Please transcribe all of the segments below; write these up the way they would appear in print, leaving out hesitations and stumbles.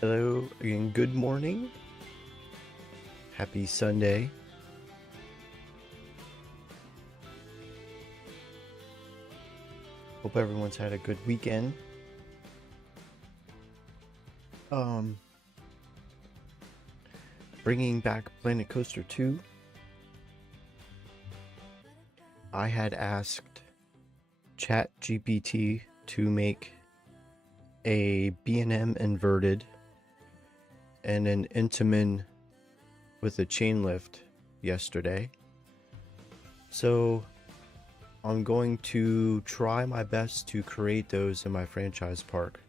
Hello and good morning. Happy Sunday. Hope everyone's had a good weekend. Bringing back Planet Coaster 2. I had asked ChatGPT to make a B&M inverted and an Intamin with a chain lift yesterday. So I'm going to try my best to create those in my franchise park.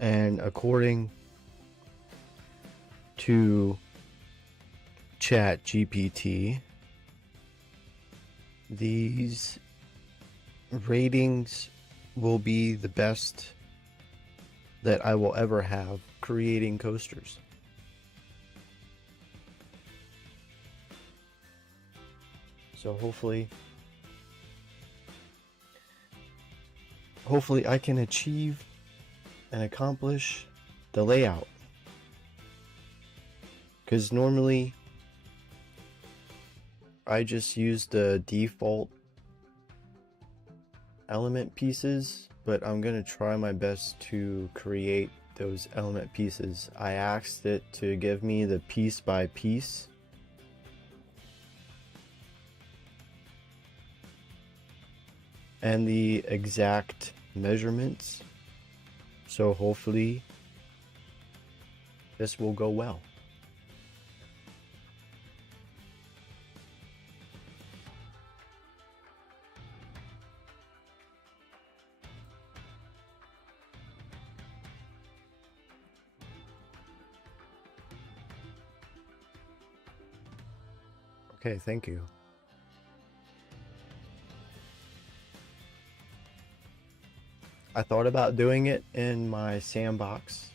And according to ChatGPT, these ratings will be the best that I will ever have creating coasters. So hopefully I can achieve and accomplish the layout. Because normally I just use the default element pieces, but I'm gonna try my best to create those element pieces. I asked it to give me the piece by piece and the exact measurements, so hopefully this will go well. Okay, thank you. I thought about doing it in my sandbox,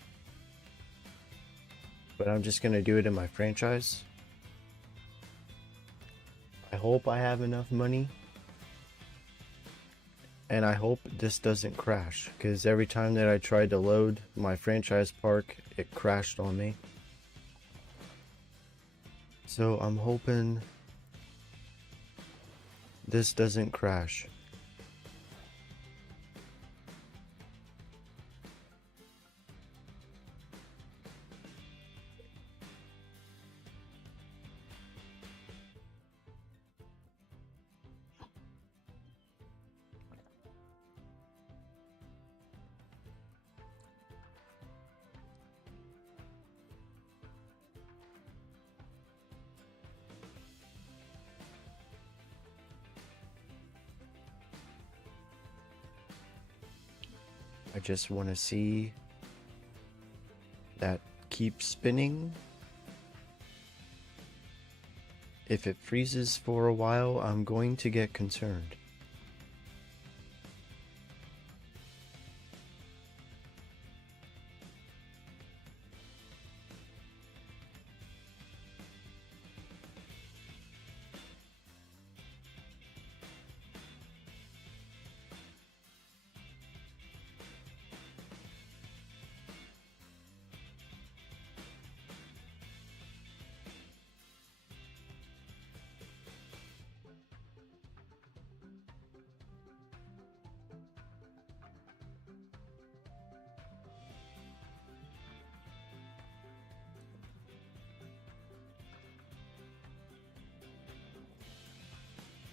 but I'm just going to do it in my franchise. I hope I have enough money, and I hope this doesn't crash, because every time that I tried to load my franchise park, it crashed on me. So I'm hoping this doesn't crash. I just want to see that keep spinning. If it freezes for a while, I'm going to get concerned.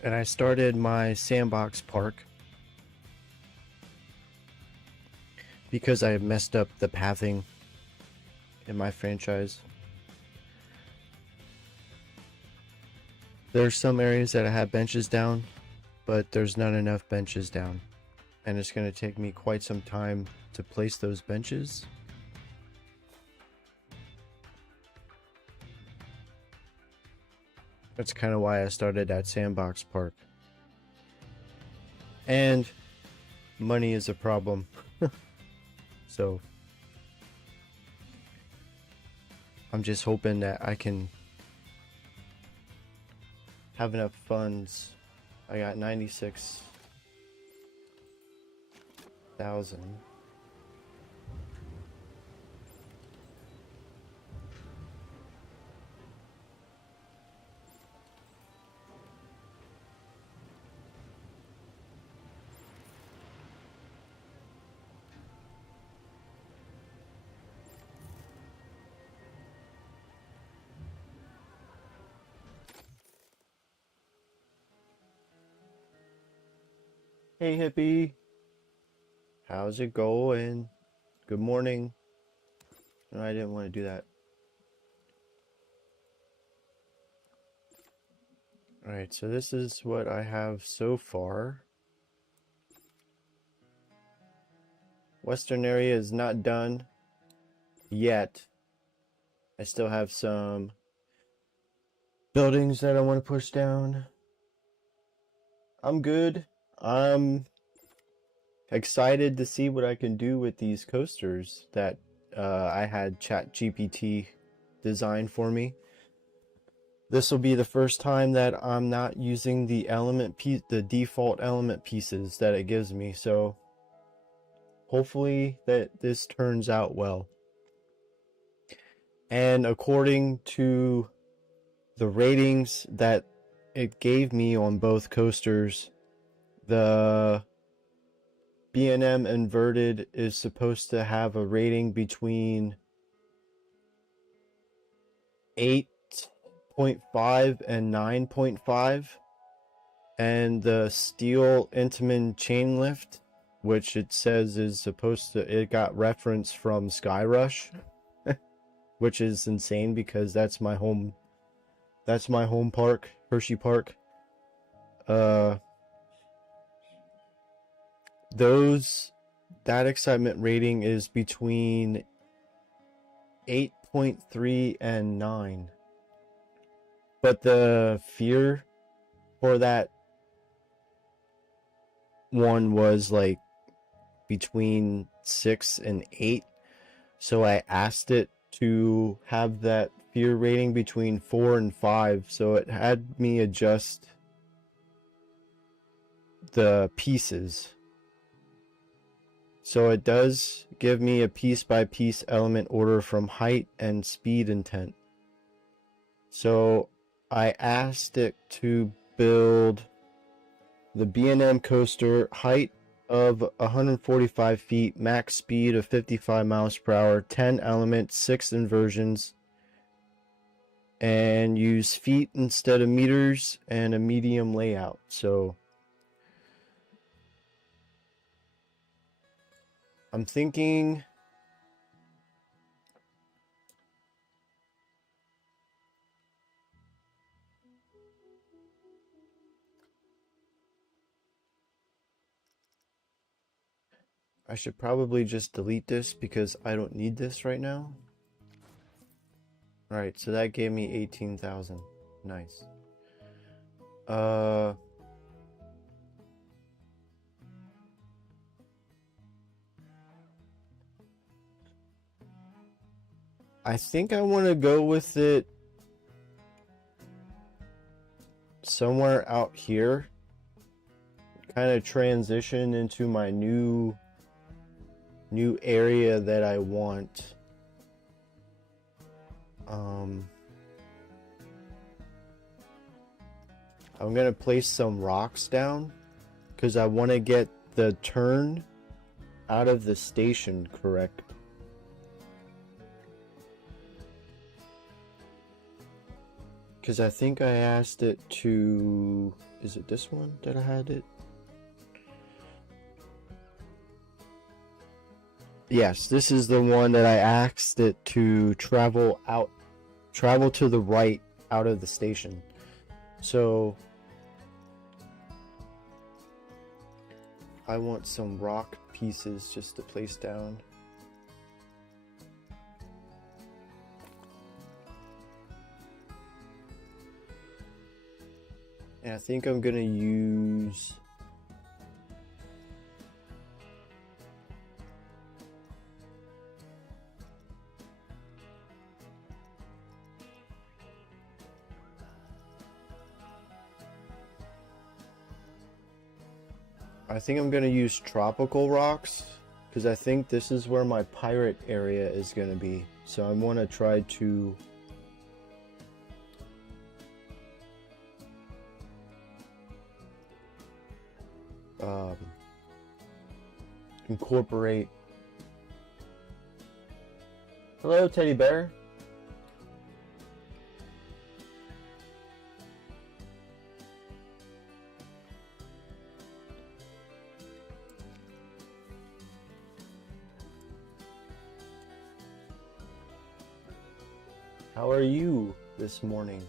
And I started my sandbox park because I messed up the pathing in my franchise. There's some areas that I have benches down, but there's not enough benches down. And it's going to take me quite some time to place those benches. That's kind of why I started at Sandbox Park. And money is a problem. So I'm just hoping that I can have enough funds. I got 96,000. Hey hippie, how's it going? Good morning. No, I didn't want to do that. Alright, so this is what I have so far. Western area is not done yet. I still have some buildings that I want to push down. I'm good. I'm excited to see what I can do with these coasters that I had ChatGPT design for me. This will be the first time that I'm not using the the default element pieces that it gives me. So hopefully that this turns out well. And according to the ratings that it gave me on both coasters, the B&M inverted is supposed to have a rating between 8.5 and 9.5, and the steel Intamin chain lift, which it says is supposed to, it got reference from Skyrush, which is insane because that's my home park, Hershey Park. That excitement rating is between 8.3 and 9. But the fear for that one was like between 6 and 8. So I asked it to have that fear rating between 4 and 5. So it had me adjust the pieces. So it does give me a piece by piece element order from height and speed intent. So I asked it to build the B&M coaster, height of 145 feet, max speed of 55 miles per hour, 10 elements, 6 inversions, and use feet instead of meters, and a medium layout. So I'm thinking I should probably just delete this because I don't need this right now. Alright, so that gave me 18,000. Nice. I think I want to go with it somewhere out here. Kind of transition into my new area that I want. I'm gonna place some rocks down because I want to get the turn out of the station correct. Because I think I asked it to... Is it this one that I had it? Yes, this is the one that I asked it to travel to the right out of the station. So I want some rock pieces just to place down. And I think I'm gonna use... I think I'm gonna use tropical rocks because I think this is where my pirate area is gonna be. So I want to try to incorporate... Hello, teddy bear. How are you this morning?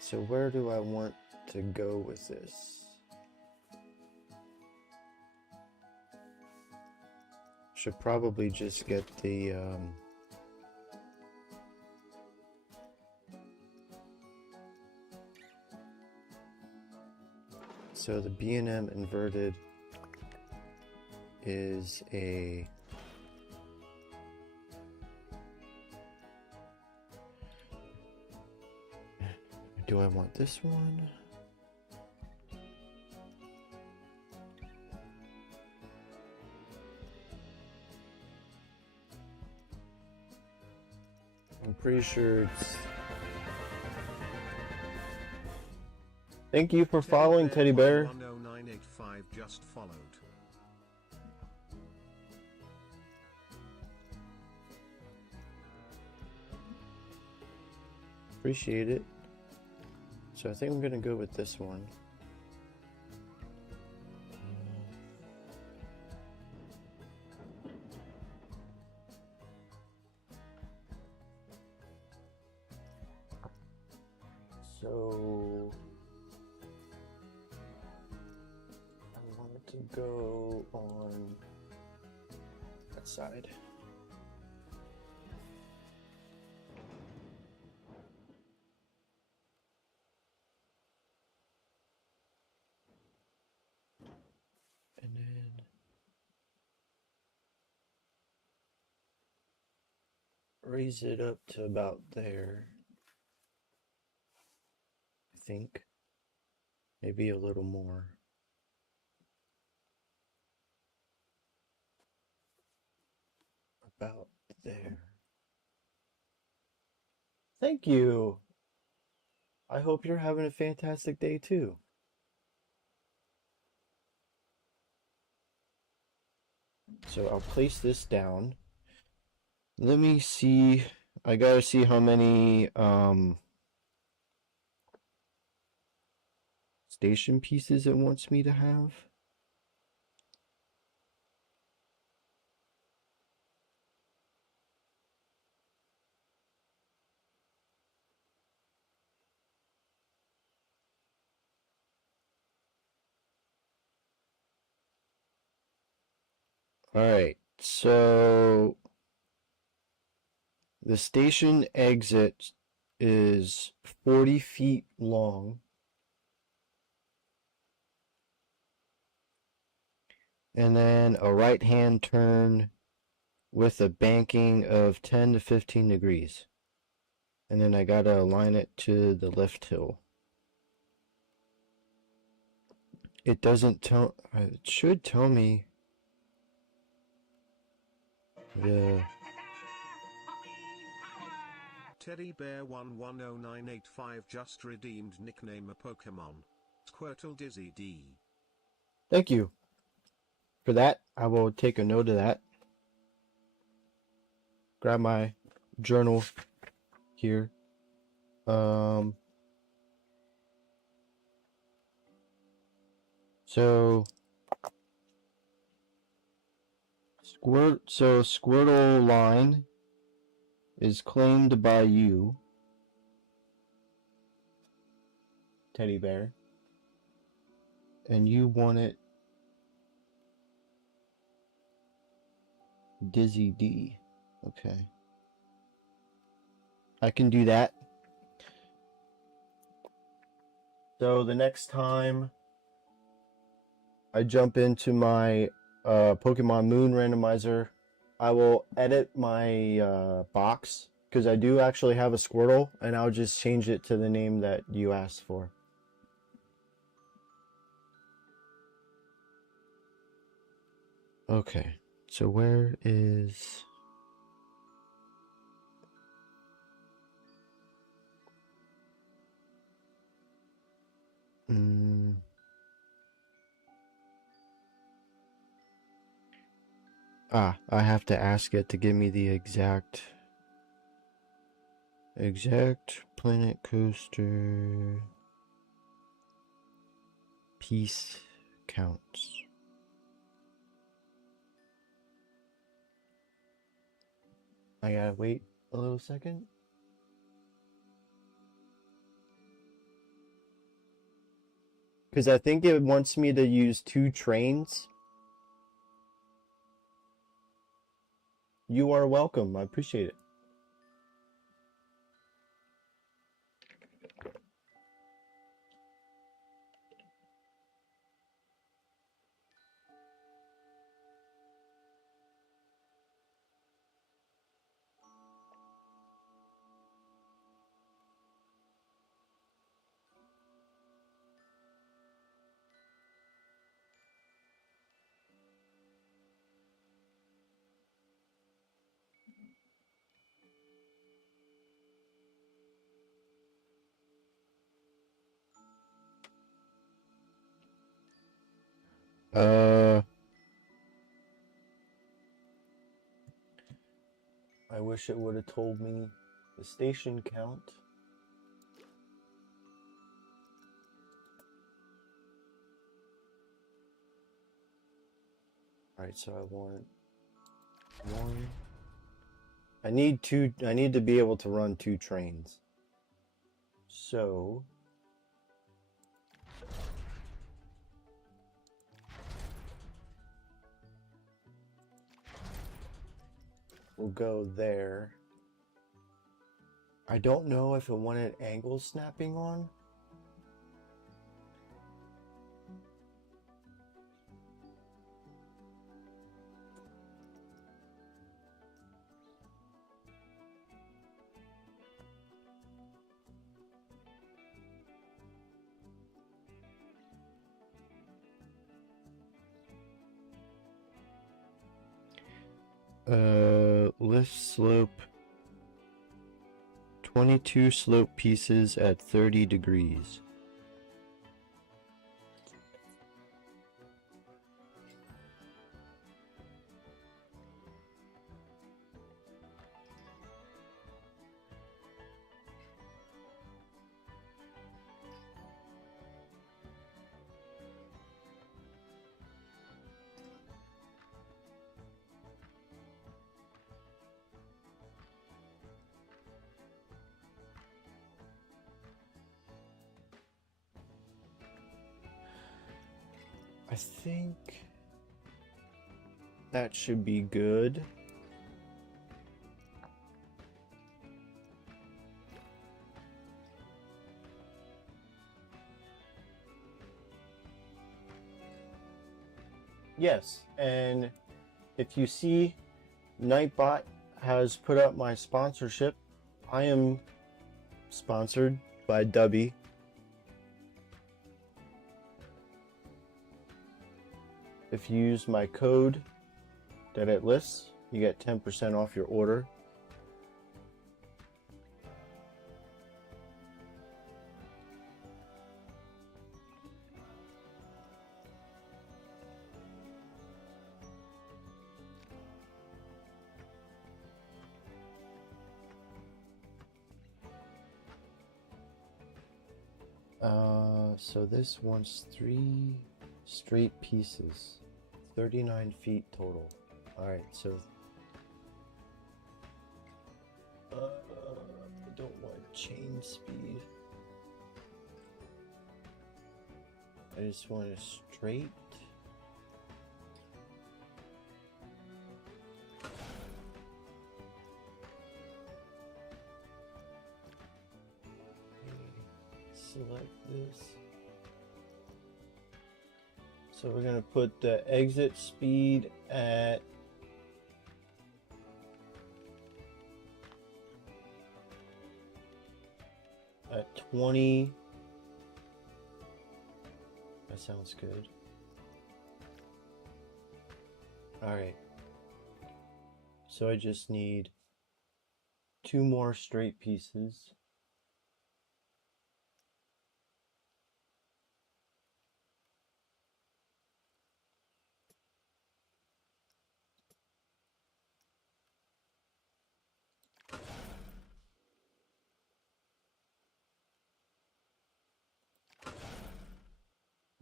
So where do I want to go with this? Should probably just get the so the B&M inverted is a do I want this one? I'm pretty sure it's... Thank you for following, Teddy Bear. 10985 just followed. Appreciate it. So I think I'm gonna go with this one. So I wanted to go on that side. And then raise it up to about there. I think. Maybe a little more. About there. Thank you. I hope you're having a fantastic day too. So I'll place this down. Let me see. I gotta see how many station pieces it wants me to have. Alright, so the station exit is 40 feet long. And then a right-hand turn with a banking of 10 to 15 degrees. And then I gotta align it to the left hill. It doesn't tell, it should tell me the... Teddy Bear 110985 just redeemed nickname a Pokemon. Squirtle Dizzy D. Thank you for that. I will take a note of that. Grab my journal here. So Squirtle line is claimed by you, Teddy Bear, and you want it Dizzy D. Okay. I can do that. So the next time I jump into my Pokemon Moon randomizer, I will edit my box, because I do actually have a Squirtle, and I'll just change it to the name that you asked for. Okay, so where is... I have to ask it to give me the exact Planet Coaster piece counts. I gotta wait a little second. Because I think it wants me to use 2 trains. You are welcome. I appreciate it. Uh, I wish it would have told me the station count. Alright, so I want 1. I need to be able to run 2 trains. So we'll go there. I don't know if it wanted angle snapping on. Lift slope 22 slope pieces at 30 degrees. I think that should be good. Yes, and if you see Nightbot has put up my sponsorship, I am sponsored by Dubby. If you use my code that it lists, you get 10% off your order. So this wants 3 straight pieces, 39 feet total. Alright, so I don't want chain speed. I just want a straight. Select this. So we're going to put the exit speed at 20. That sounds good. Alright. So I just need 2 more straight pieces.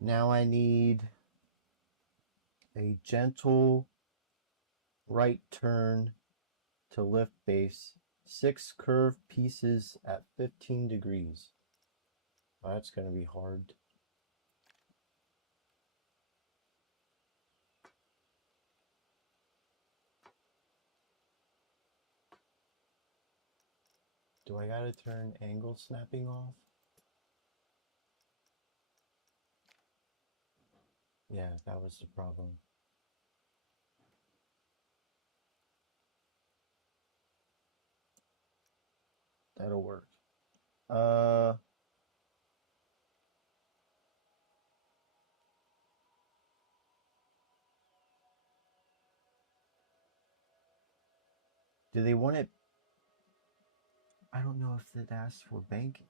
Now I need a gentle right turn to lift base, 6 curved pieces at 15 degrees. Oh, that's going to be hard. Do I gotta turn angle snapping off? Yeah, that was the problem. That'll work. Do they want it? I don't know if it asks for banking.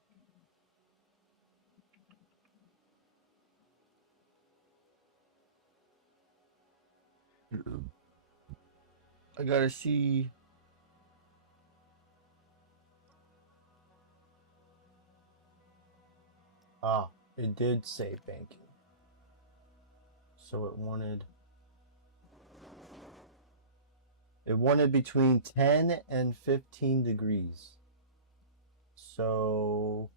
I gotta see. Ah, it did say banking. So it wanted between 10 and 15 degrees. So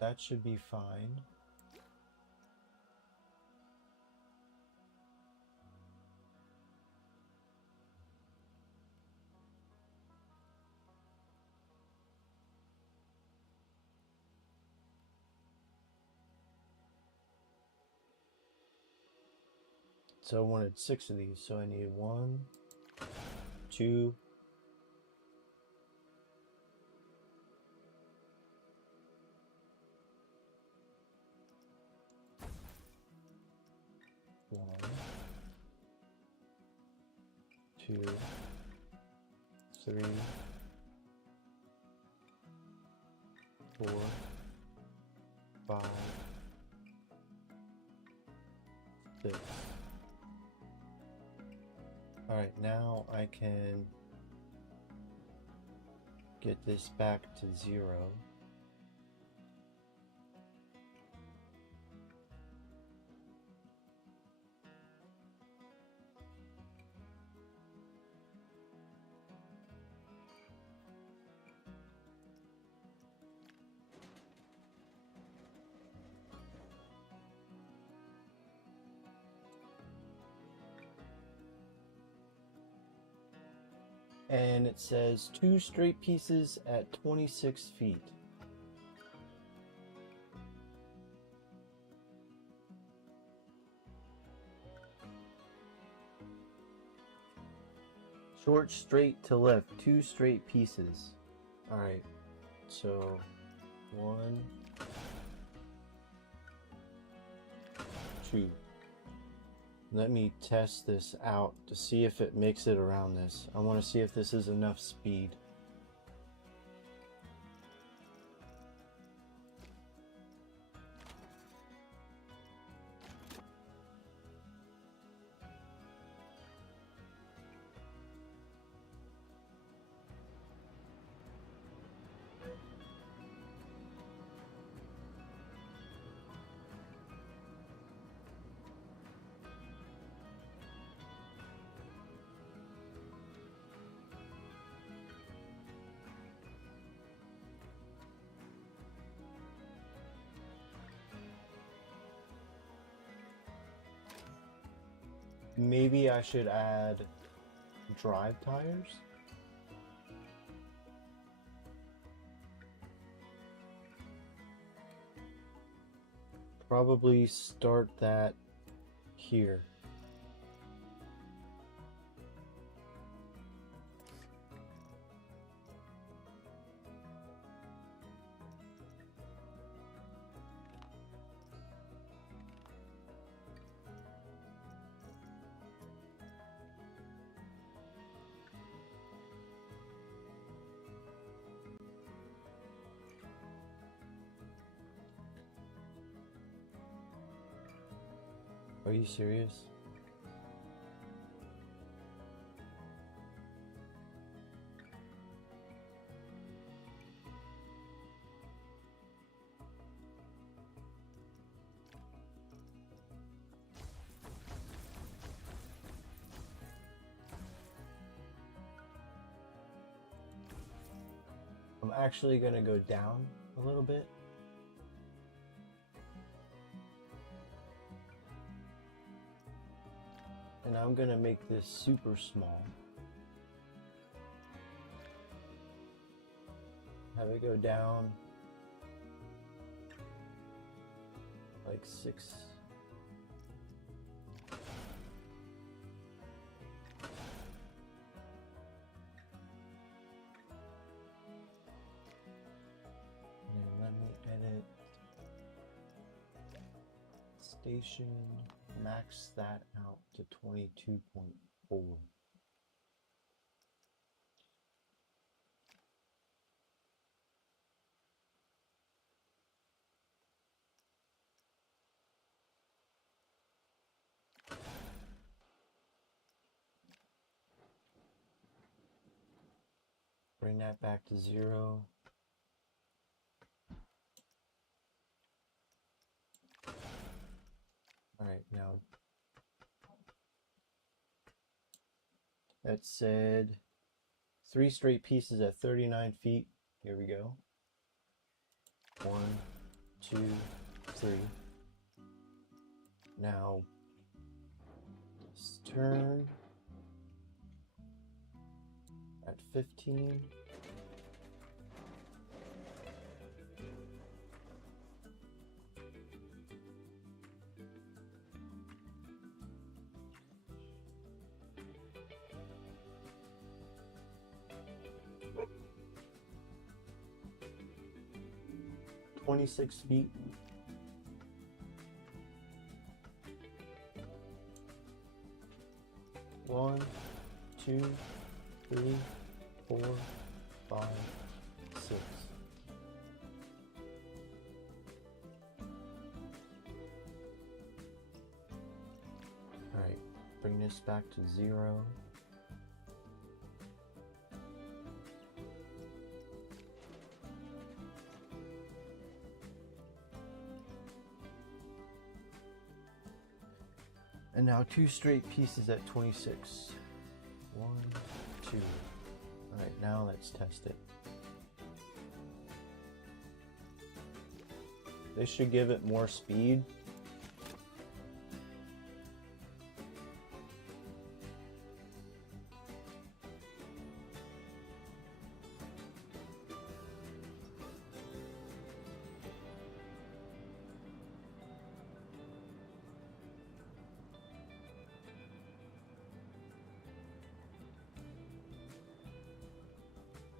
that should be fine. So I wanted 6 of these, so I need 1, 2, 1, 2, 3, 4, 5, 6. Alright, now I can get this back to 0. And it says 2 straight pieces at 26 feet. Short straight to lift, 2 straight pieces. Alright, so 1, 2. Let me test this out to see if it makes it around this. I want to see if this is enough speed. Maybe I should add drive tires? Probably start that here. Are you serious? actually going to go down a little bit. And I'm going to make this super small. Have it go down like 6. And let me edit station, max that out to 22.4. Bring that back to 0. Alright, now that said 3 straight pieces at 39 feet. Here we go. 1, 2, 3. Now turn at 15. $26 feet. One, 2, 3, 4, 5, 6. All right, bring this back to 0. And now 2 straight pieces at 26. 1, 2. All right, now let's test it. This should give it more speed.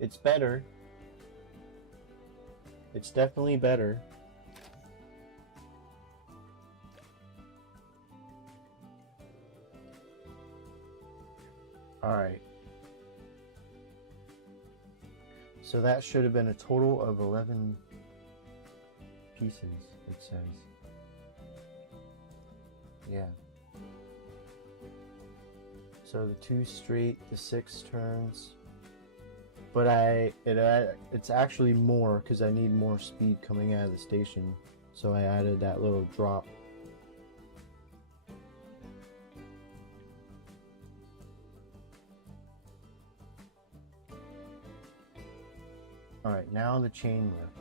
It's better. It's definitely better. All right. So that should have been a total of 11 pieces, it says. Yeah. So the 2 straight, the 6 turns. But it's actually more because I need more speed coming out of the station. So I added that little drop. All right, now the chain lift.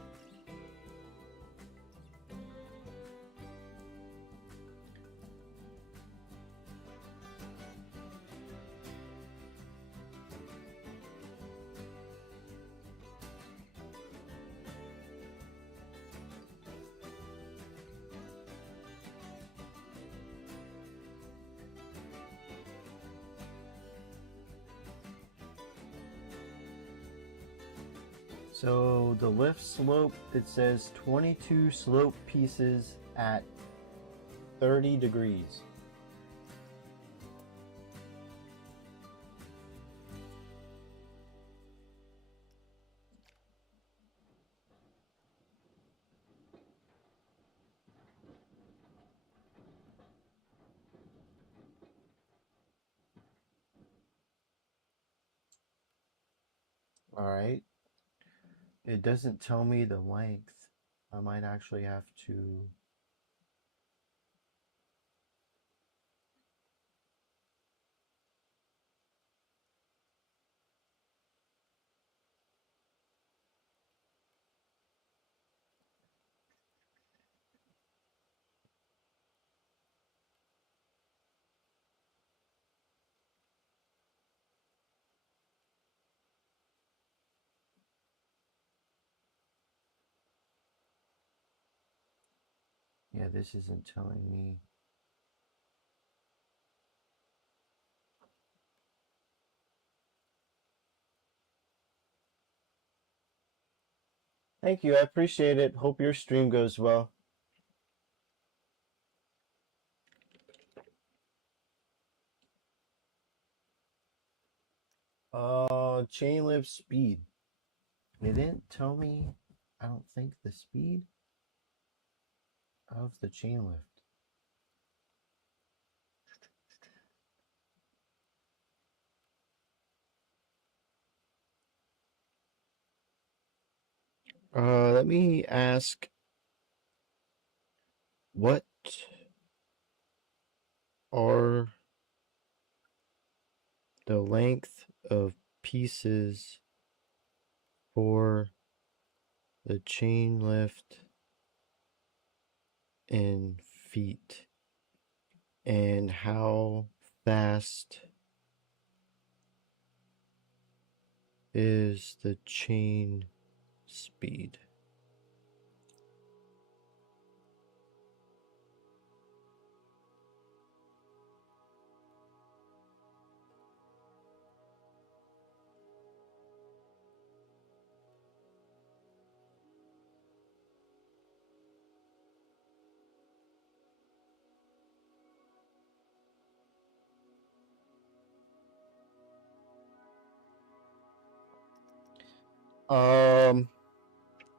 So the lift slope, it says 22 slope pieces at 30 degrees. All right. It doesn't tell me the length. I might actually have to Yeah, this isn't telling me. Thank you, I appreciate it. Hope your stream goes well. Chain lift speed. It didn't tell me, I don't think, the speed of the chain lift. Let me ask, what are the length of pieces for the chain lift in feet, and how fast is the chain speed?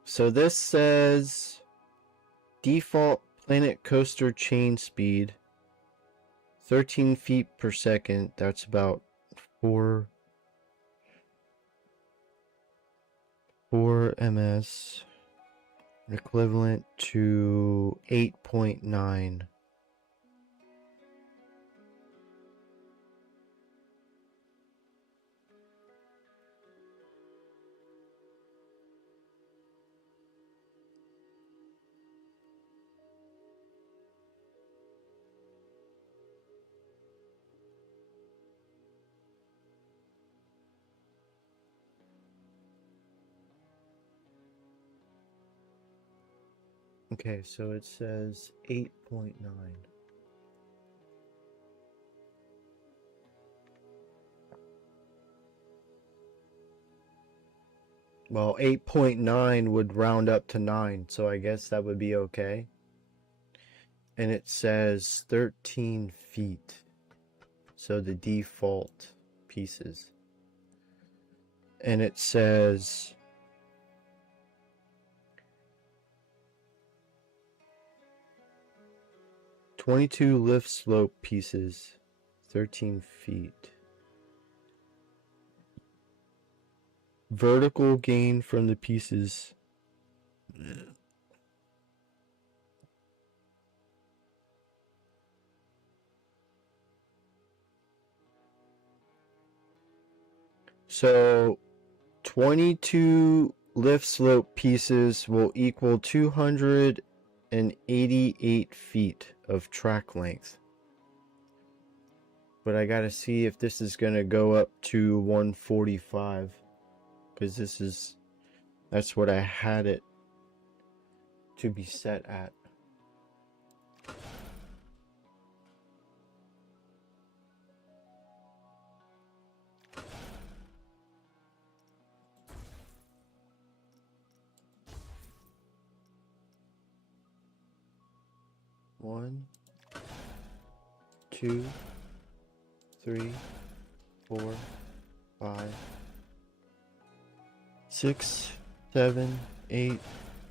So this says default Planet Coaster chain speed 13 feet per second. That's about 4 ms, equivalent to 8.9. Okay, so it says 8.9. Well, 8.9 would round up to 9, so I guess that would be okay. And it says 13 feet. So the default pieces. And it says 22 lift slope pieces, 13 feet. Vertical gain from the pieces. So 22 lift slope pieces will equal 288 feet of track length. But I gotta see if this is gonna go up to 145, because that's what I had it to be set at. One, two, 3, 4, 5, 6, 7, 8,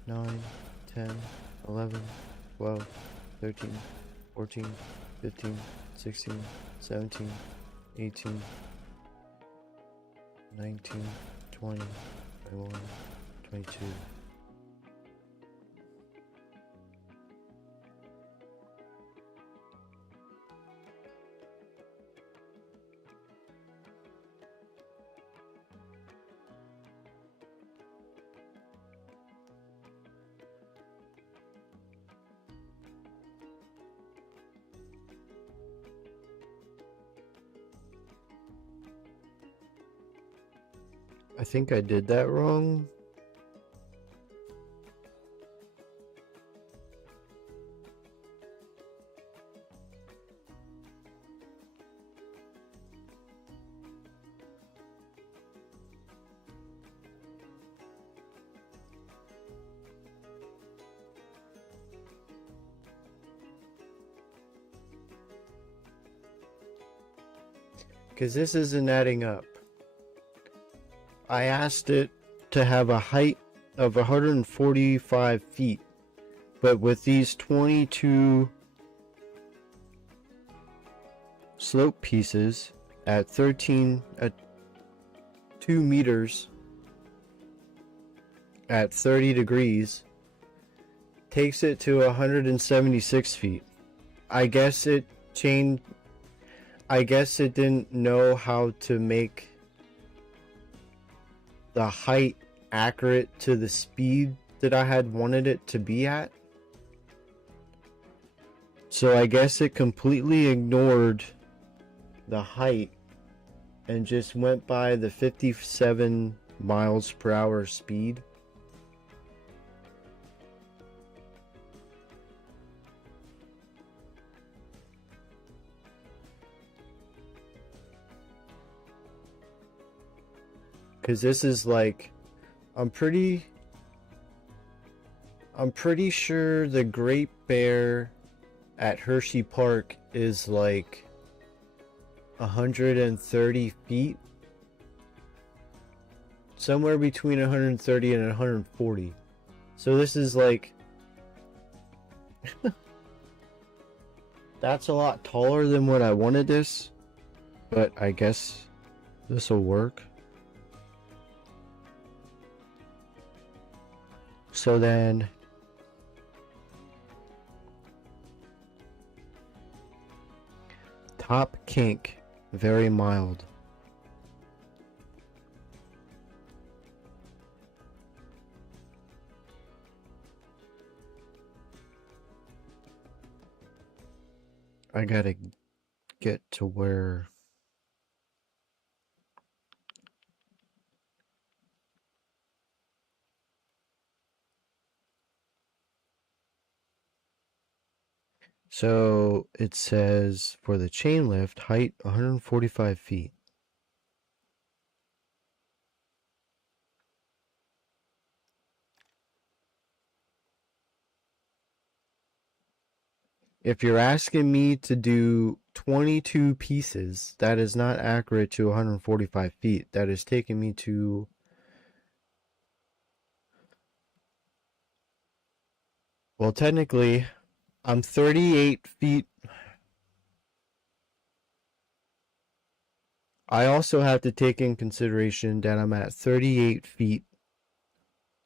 9, 10, 11, 12, 13, 14, 15, 16, 17, 18, 19, 20, 21, 22. I think I did that wrong. Because this isn't adding up. I asked it to have a height of 145 feet, but with these 22 slope pieces at 2 meters at 30 degrees takes it to 176 feet. I guess it didn't know how to make the height accurate to the speed that I had wanted it to be at. So I guess it completely ignored the height and just went by the 57 miles per hour speed. Because this is like, I'm pretty sure the Great Bear at Hershey Park is like 130 feet. Somewhere between 130 and 140. So this is like, that's a lot taller than what I wanted this, but I guess this will work. So then top kink, very mild. I gotta get to where so it says for the chain lift, height 145 feet. If you're asking me to do 22 pieces, that is not accurate to 145 feet. That is taking me to well, technically, I'm 38 feet. I also have to take in consideration that I'm at 38 feet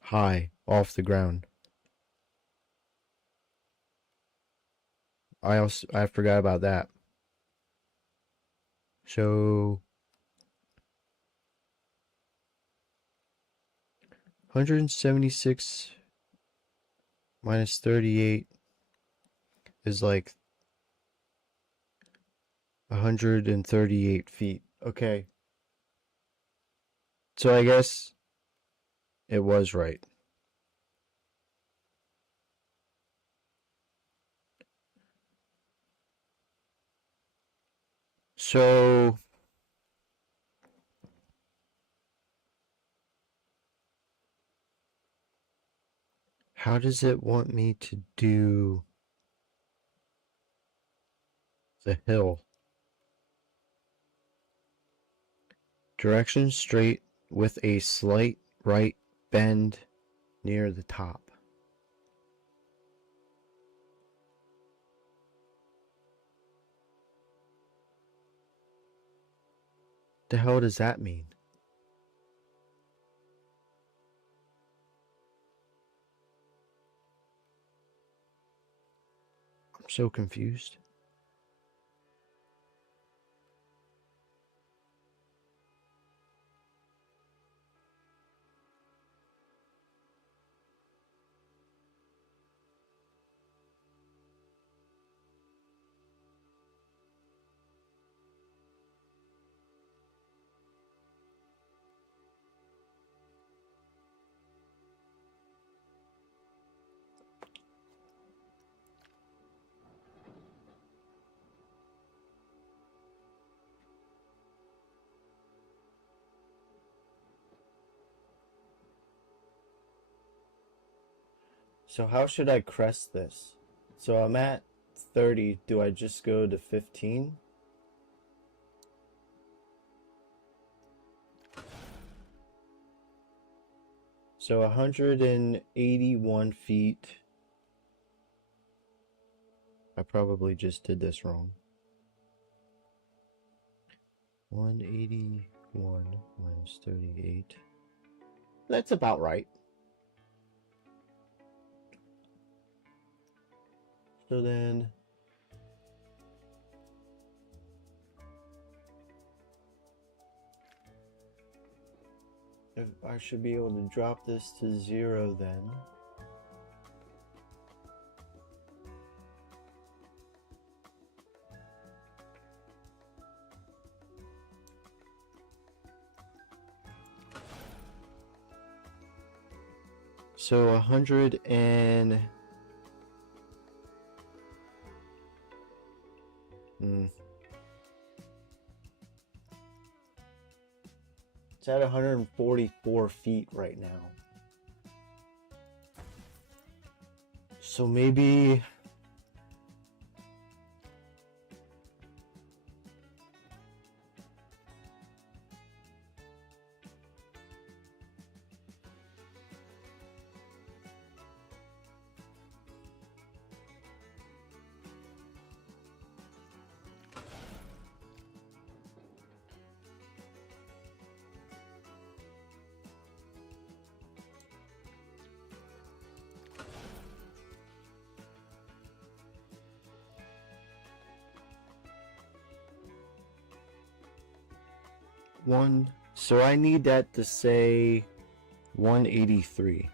high off the ground. I forgot about that. So 176 minus 38 is like 138 feet. Okay. So I guess it was right. So how does it want me to do the hill? Direction straight with a slight right bend near the top. The hell does that mean? I'm so confused. So how should I crest this? So I'm at 30. Do I just go to 15? So 181 feet. I probably just did this wrong. 181 minus 38. That's about right. So then if I should be able to drop this to 0 then. So 100 and it's at 144 feet right now. So maybe one. So I need that to say 183.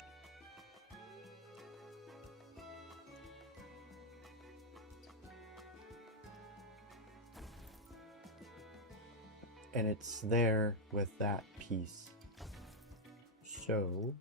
And it's there with that piece. So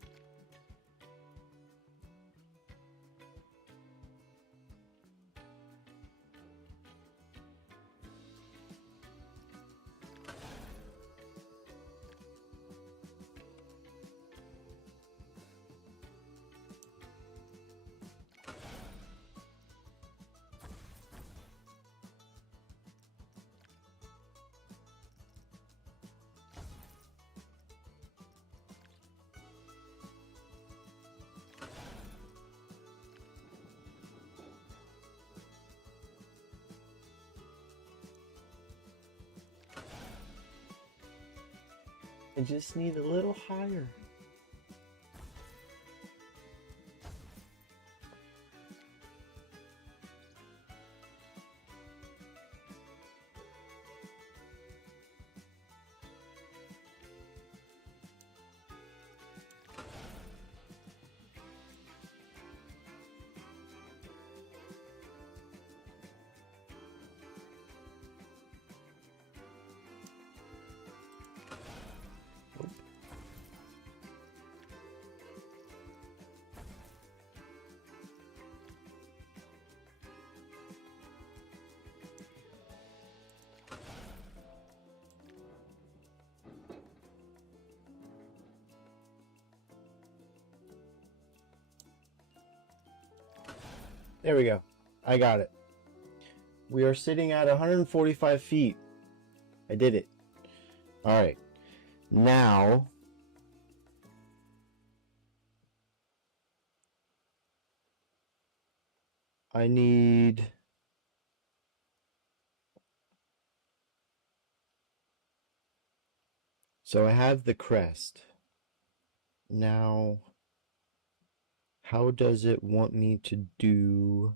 I just need a little higher. There we go. I got it. We are sitting at 145 feet. I did it. All right. Now I need so I have the crest. Now how does it want me to do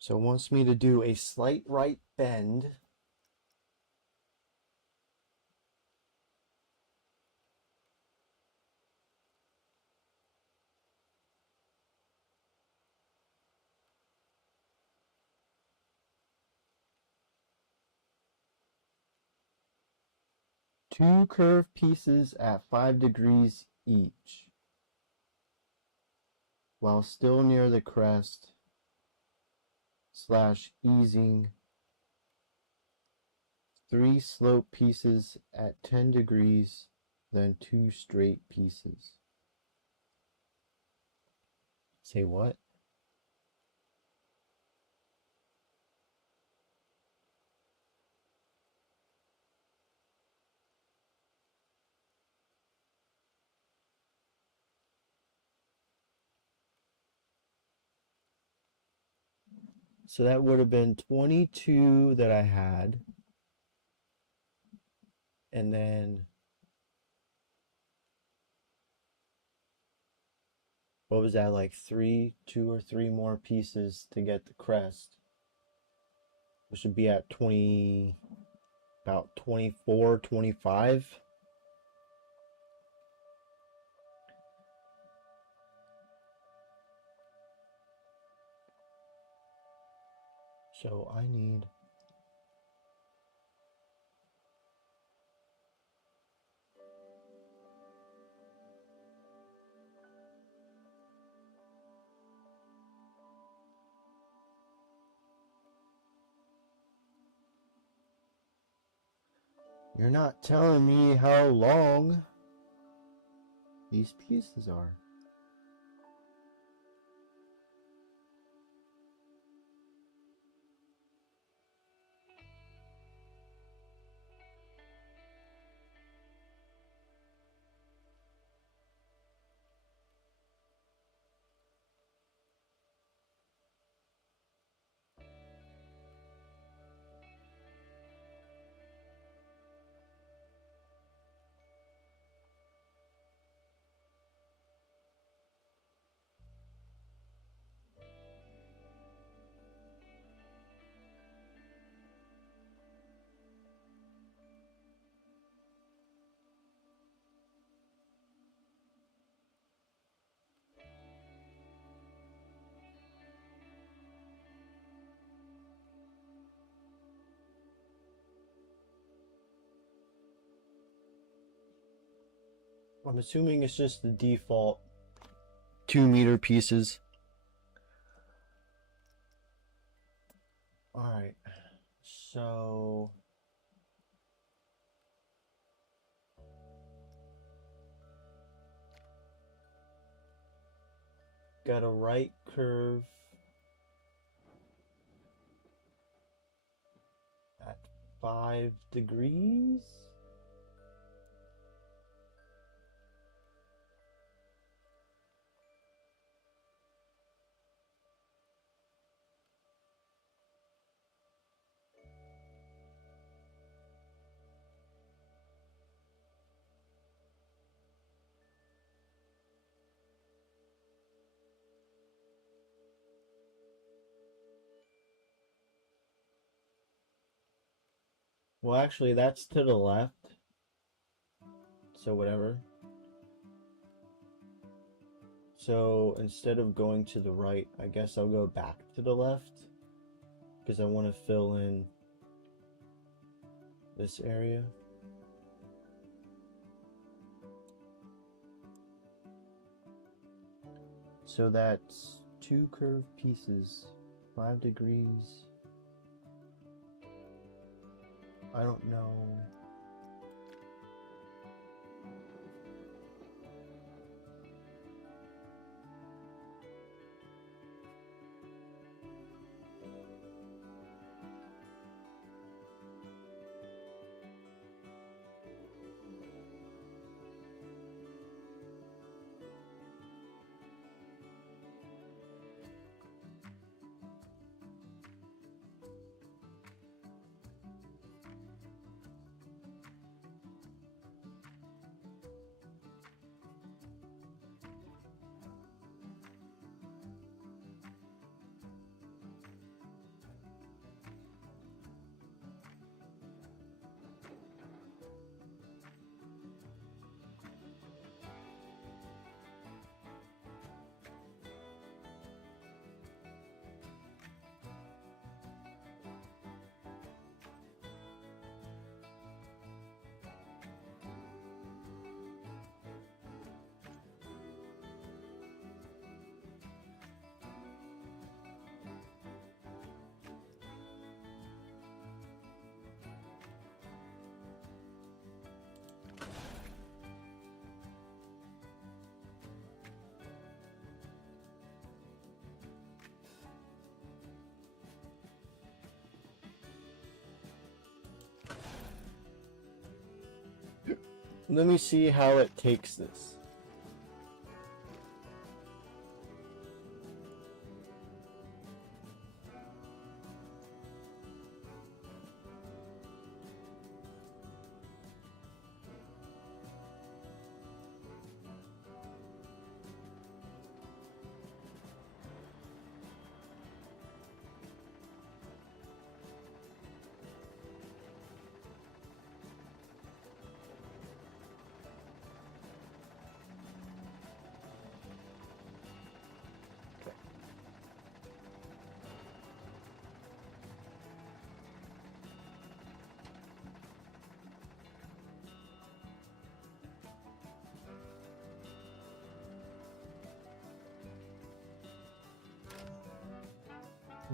so it wants me to do a slight right bend. Two curved pieces at 5 degrees each, while still near the crest / easing 3 slope pieces at 10 degrees, then 2 straight pieces. Say what? So that would have been 22 that I had. And then what was that, like two or three more pieces to get the crest, which would be at 20, about 24, 25. So I need, you're not telling me how long these pieces are. I'm assuming it's just the default 2 meter pieces. Alright, so got a right curve at 5 degrees. Well, actually, that's to the left. So whatever. So instead of going to the right, I guess I'll go back to the left because I want to fill in this area. So that's 2 curved pieces, 5 degrees. I don't know. Let me see how it takes this.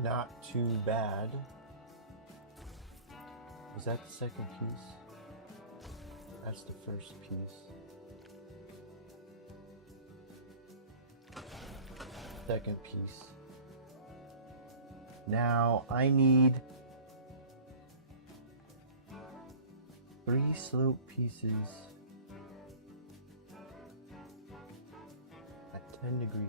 Not too bad. Is that the second piece? That's the first piece. Second piece. Now I need 3 slope pieces at 10 degrees.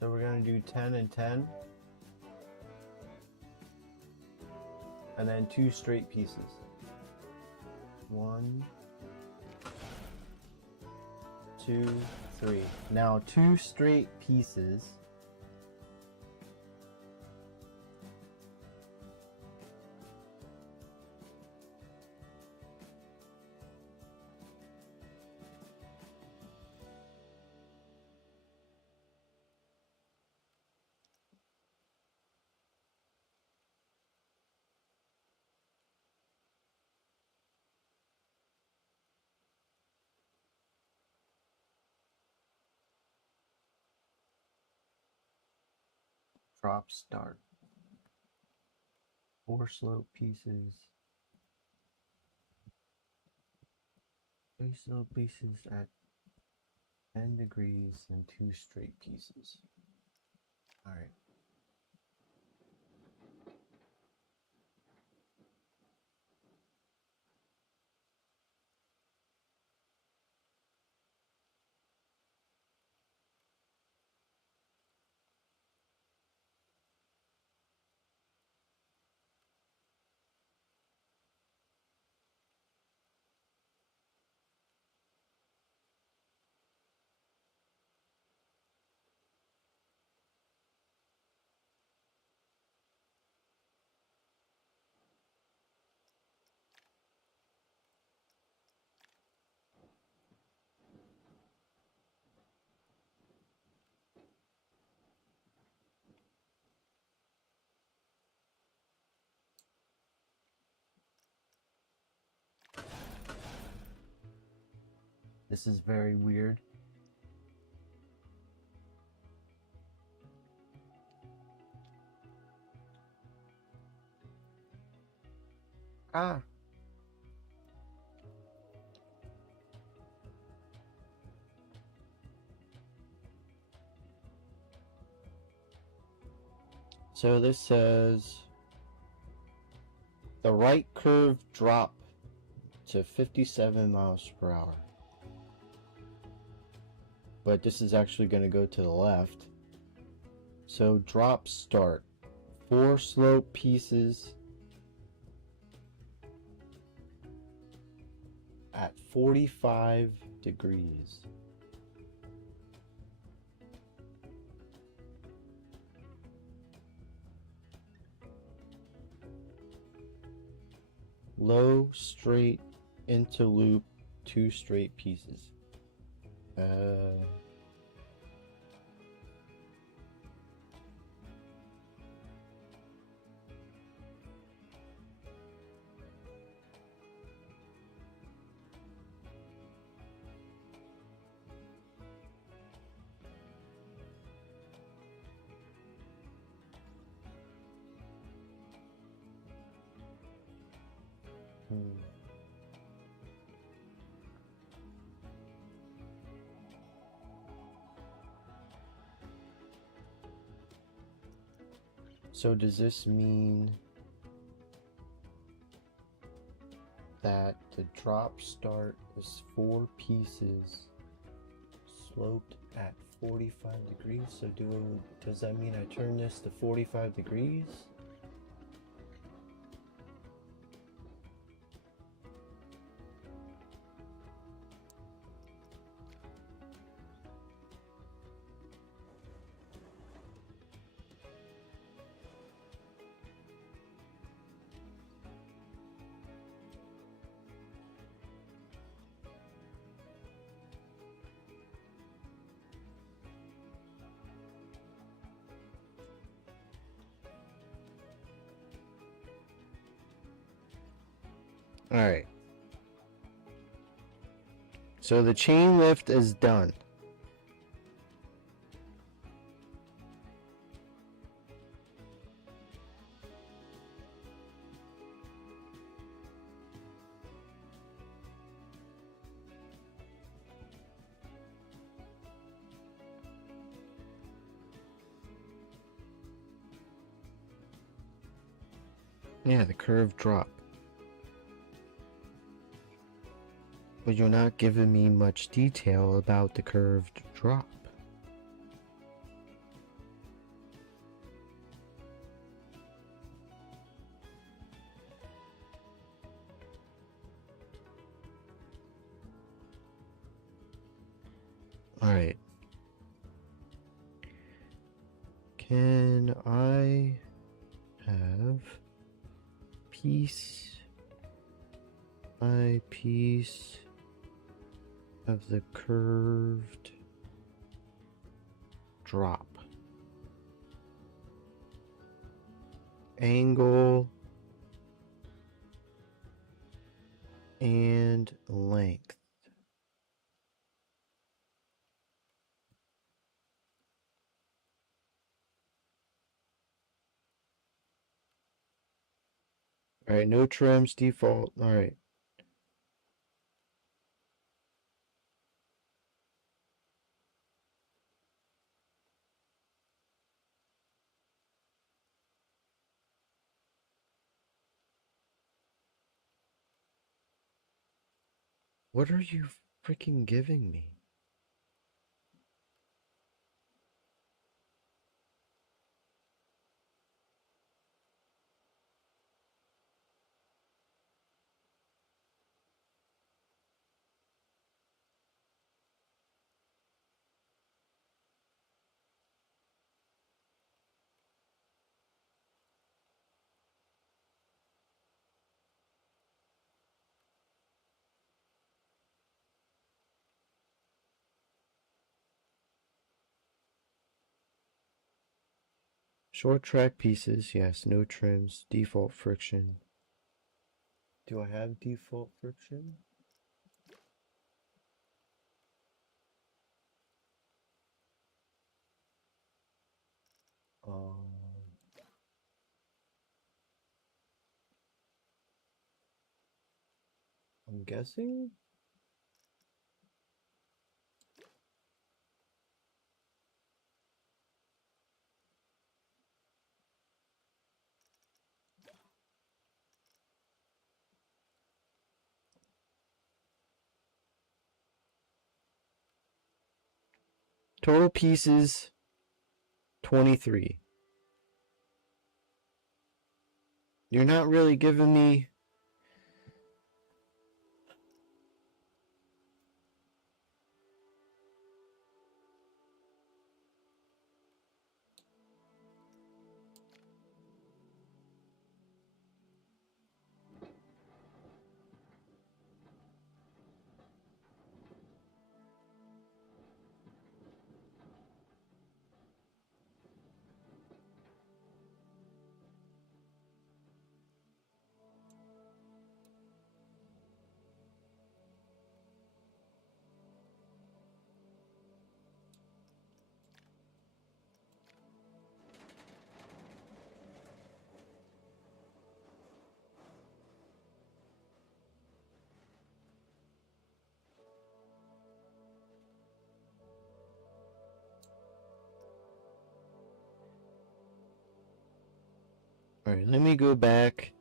So we're going to do 10 and 10. And then 2 straight pieces. 1, 2, 3. Now 2 straight pieces. Drop start. 4 slope pieces. 3 slope pieces at 10 degrees and 2 straight pieces. Alright. This is very weird. Ah. So this says the right curve drop to 57 miles per hour. But this is actually going to go to the left. So drop start. 4 slope pieces at 45 degrees. Low, straight, into loop, 2 straight pieces. So does this mean that the drop start is 4 pieces sloped at 45 degrees? So does that mean I turn this to 45 degrees? Alright. So the chain lift is done. Yeah, the curved drop. But you're not giving me much detail about the curved drop. Alright. Can I have piece by piece of the curved drop? Angle and length. Alright, no trims, default. Alright. What are you freaking giving me? Short track pieces, yes, no trims, default friction. Do I have default friction? I'm guessing? Total pieces, 23. You're not really giving me... Alright, let me go back.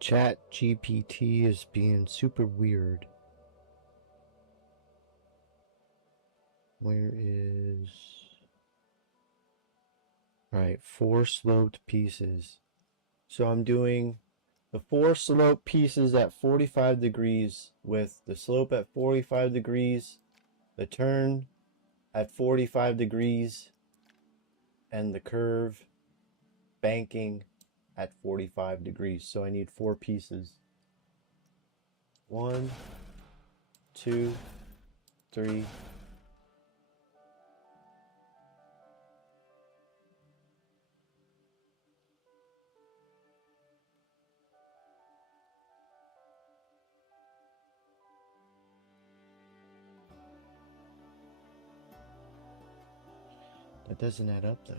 ChatGPT is being super weird. Where is... Alright, 4 sloped pieces. So I'm doing the 4 slope pieces at 45 degrees with the slope at 45 degrees, the turn at 45 degrees, and the curve banking at 45 degrees. So I need 4 pieces. 1, 2, 3. That doesn't add up though.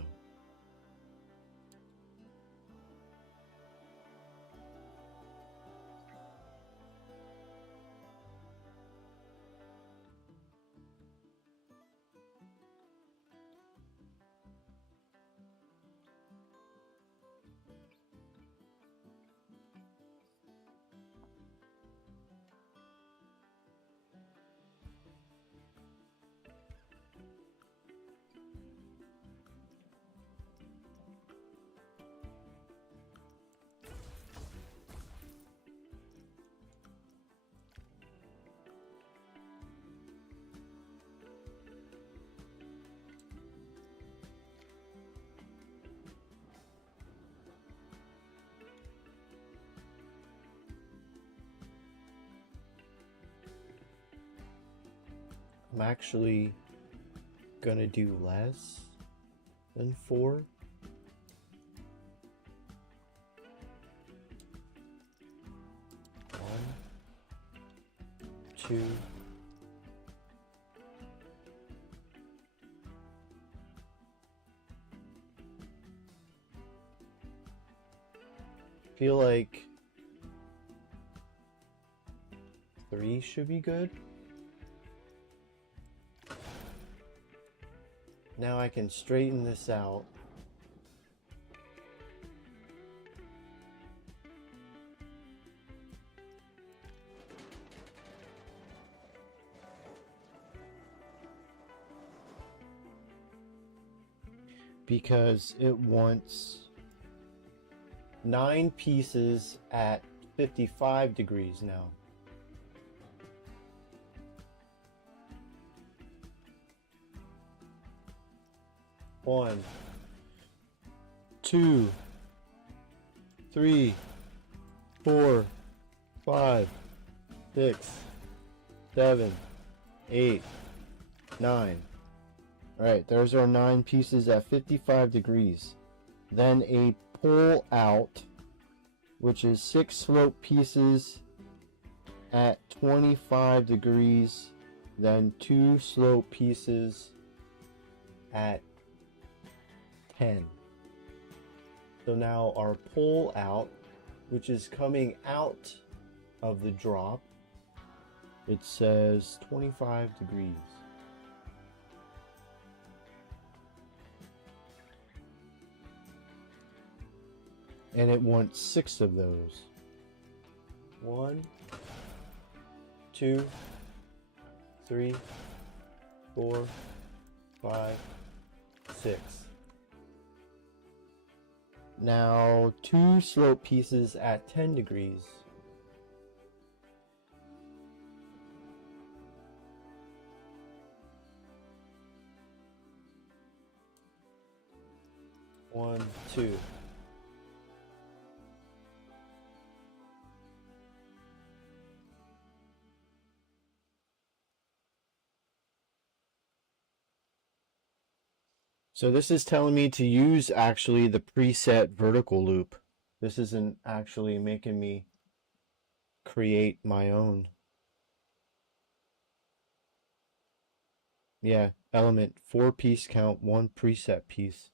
I'm actually gonna do less than 4. 1, 2, feel like 3 should be good. Now I can straighten this out. Because it wants 9 pieces at 55 degrees now. One, 2, 3, 4, 5, 6, 7, 8, 9. Alright, there's our 9 pieces at 55 degrees. Then a pull out, which is 6 slope pieces at 25 degrees. Then 2 slope pieces at 10. So now our pull out, which is coming out of the drop, it says 25 degrees. And it wants 6 of those. 1, 2, 3, 4, 5, 6. Now 2 slope pieces at 10 degrees. One, 2. So this is telling me to use actually the preset vertical loop. This isn't actually making me create my own. Yeah, element 4 piece count, 1 preset piece.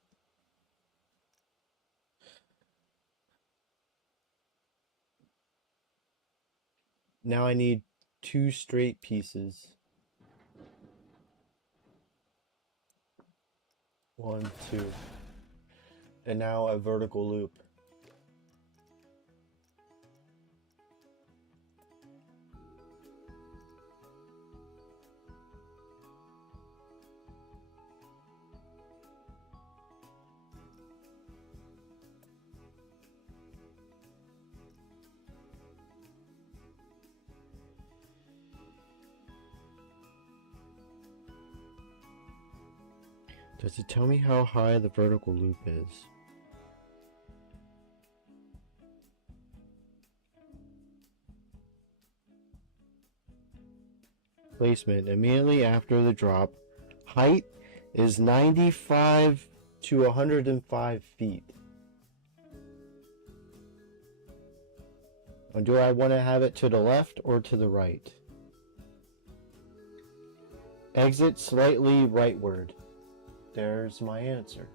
Now I need 2 straight pieces. 1, 2. And now a vertical loop. Does it tell me how high the vertical loop is? Placement immediately after the drop. Height is 95 to 105 feet. Or do I want to have it to the left or to the right? Exit slightly rightward. there's my answer.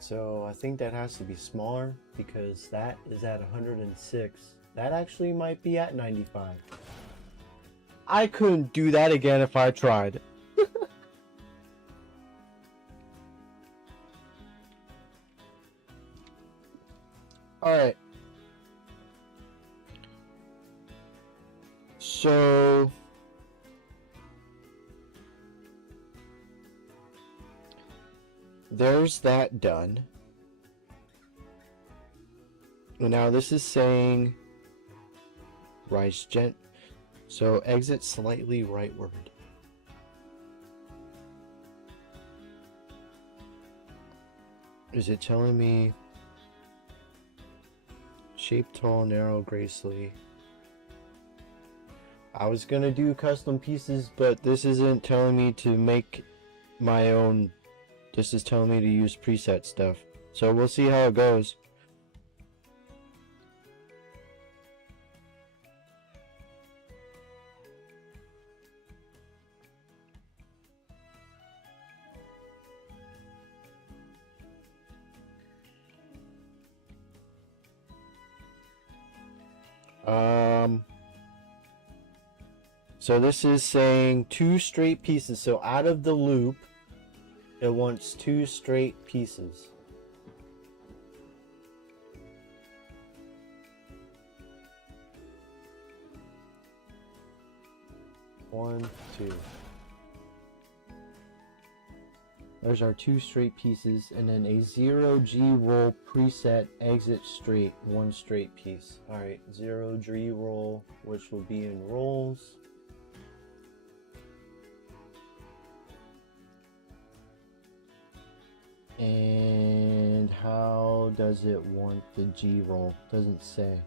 So I think that has to be smaller because that is at 106. That actually might be at 95. I couldn't do that again if I tried. Alright. So there's that done. Now this is saying rise gent. So exit slightly rightward. Is it telling me shape tall, narrow, gracefully? I was gonna do custom pieces, but this isn't telling me to make my own. This is telling me to use preset stuff. So we'll see how it goes. So this is saying 2 straight pieces. So out of the loop, it wants 2 straight pieces. One, two. There's our 2 straight pieces, and then a 0G roll preset exit straight, 1 straight piece. Alright, 0G roll, which will be in rolls. And how does it want the G roll? Doesn't say.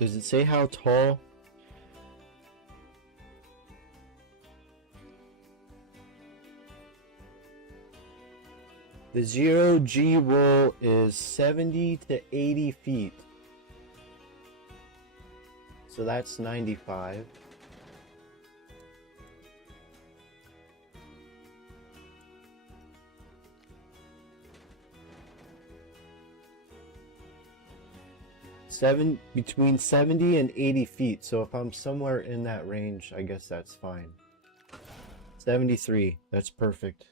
Does it say how tall? The 0G roll is 70 to 80 feet. So that's 95. Between 70 and 80 feet. So if I'm somewhere in that range, I guess that's fine. 73. That's perfect.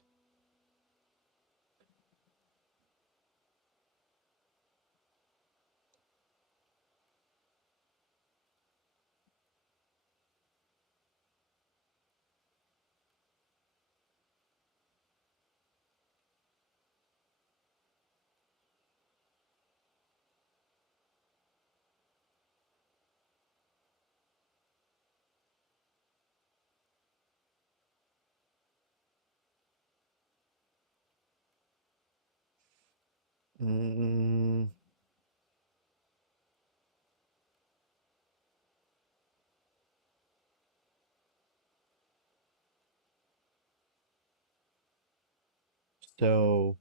So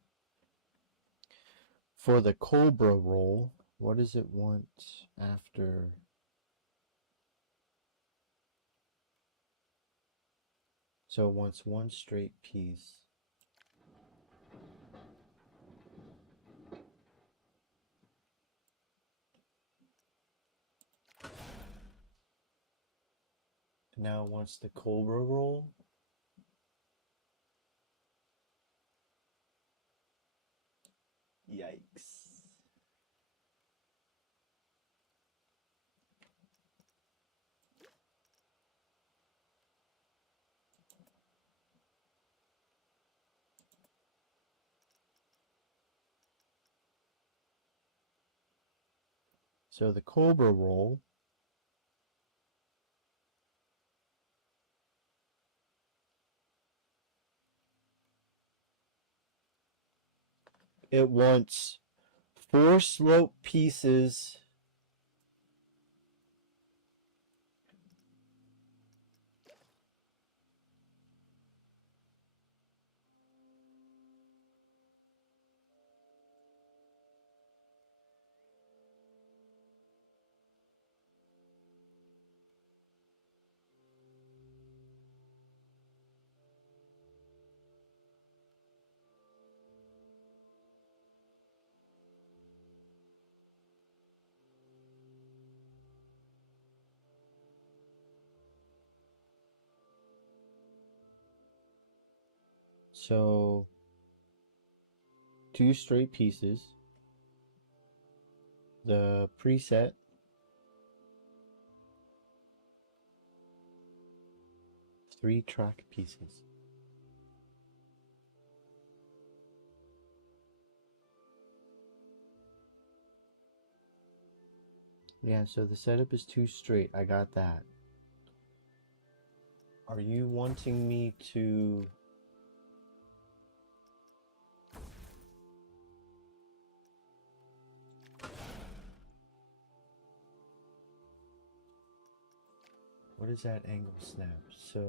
for the Cobra roll, what does it want after? So it wants 1 straight piece. Now it wants the Cobra roll. Yikes. So the Cobra roll It wants 4 slope pieces. So 2 straight pieces, the preset, 3 track pieces. Yeah, so the setup is 2 straight. I got that. Are you wanting me to... What is that angle snap? So...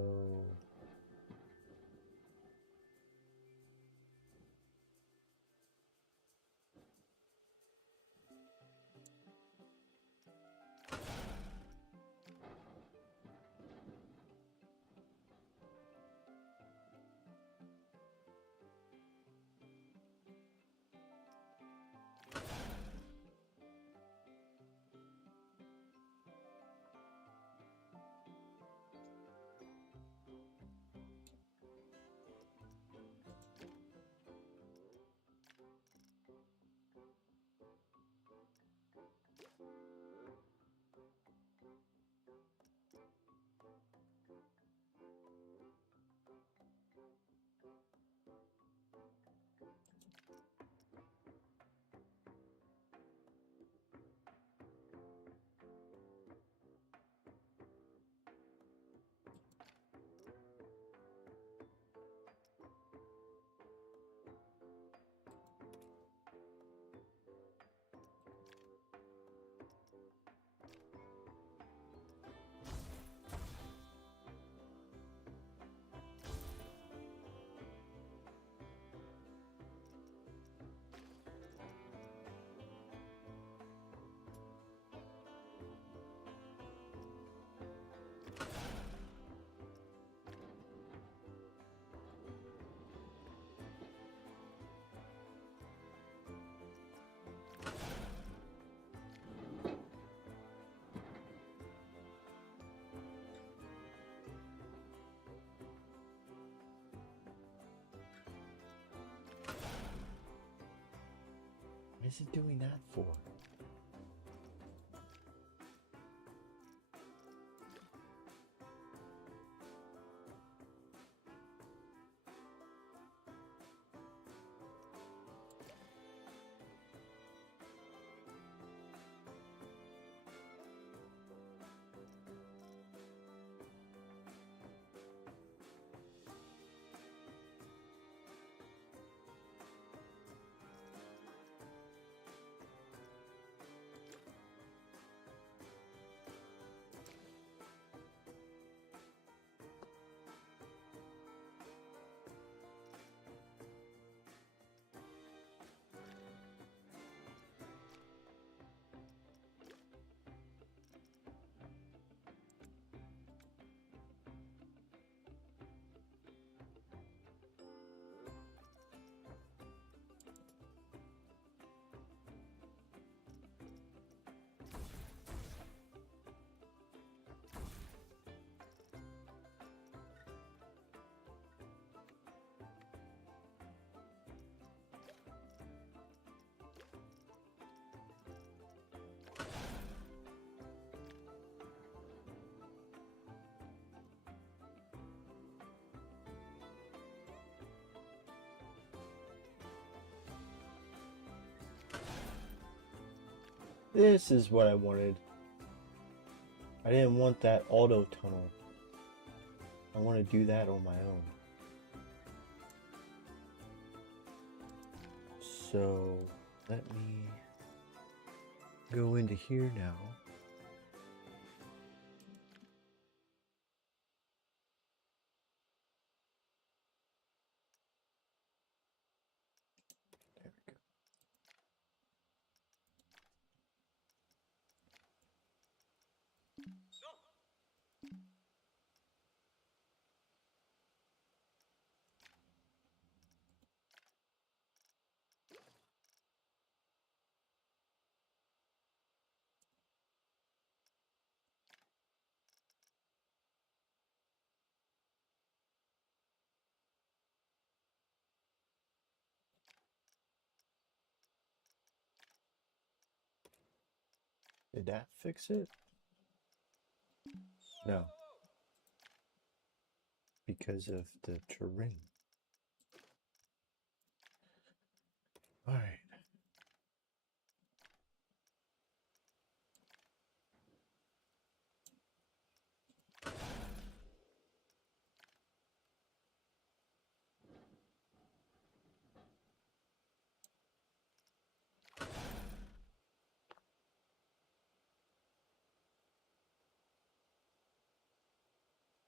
What is it doing that for? This is what I wanted. I didn't want that auto tunnel. I want to do that on my own. So let me go into here now. There we go. Did that fix it? No. Because of the terrain. Alright.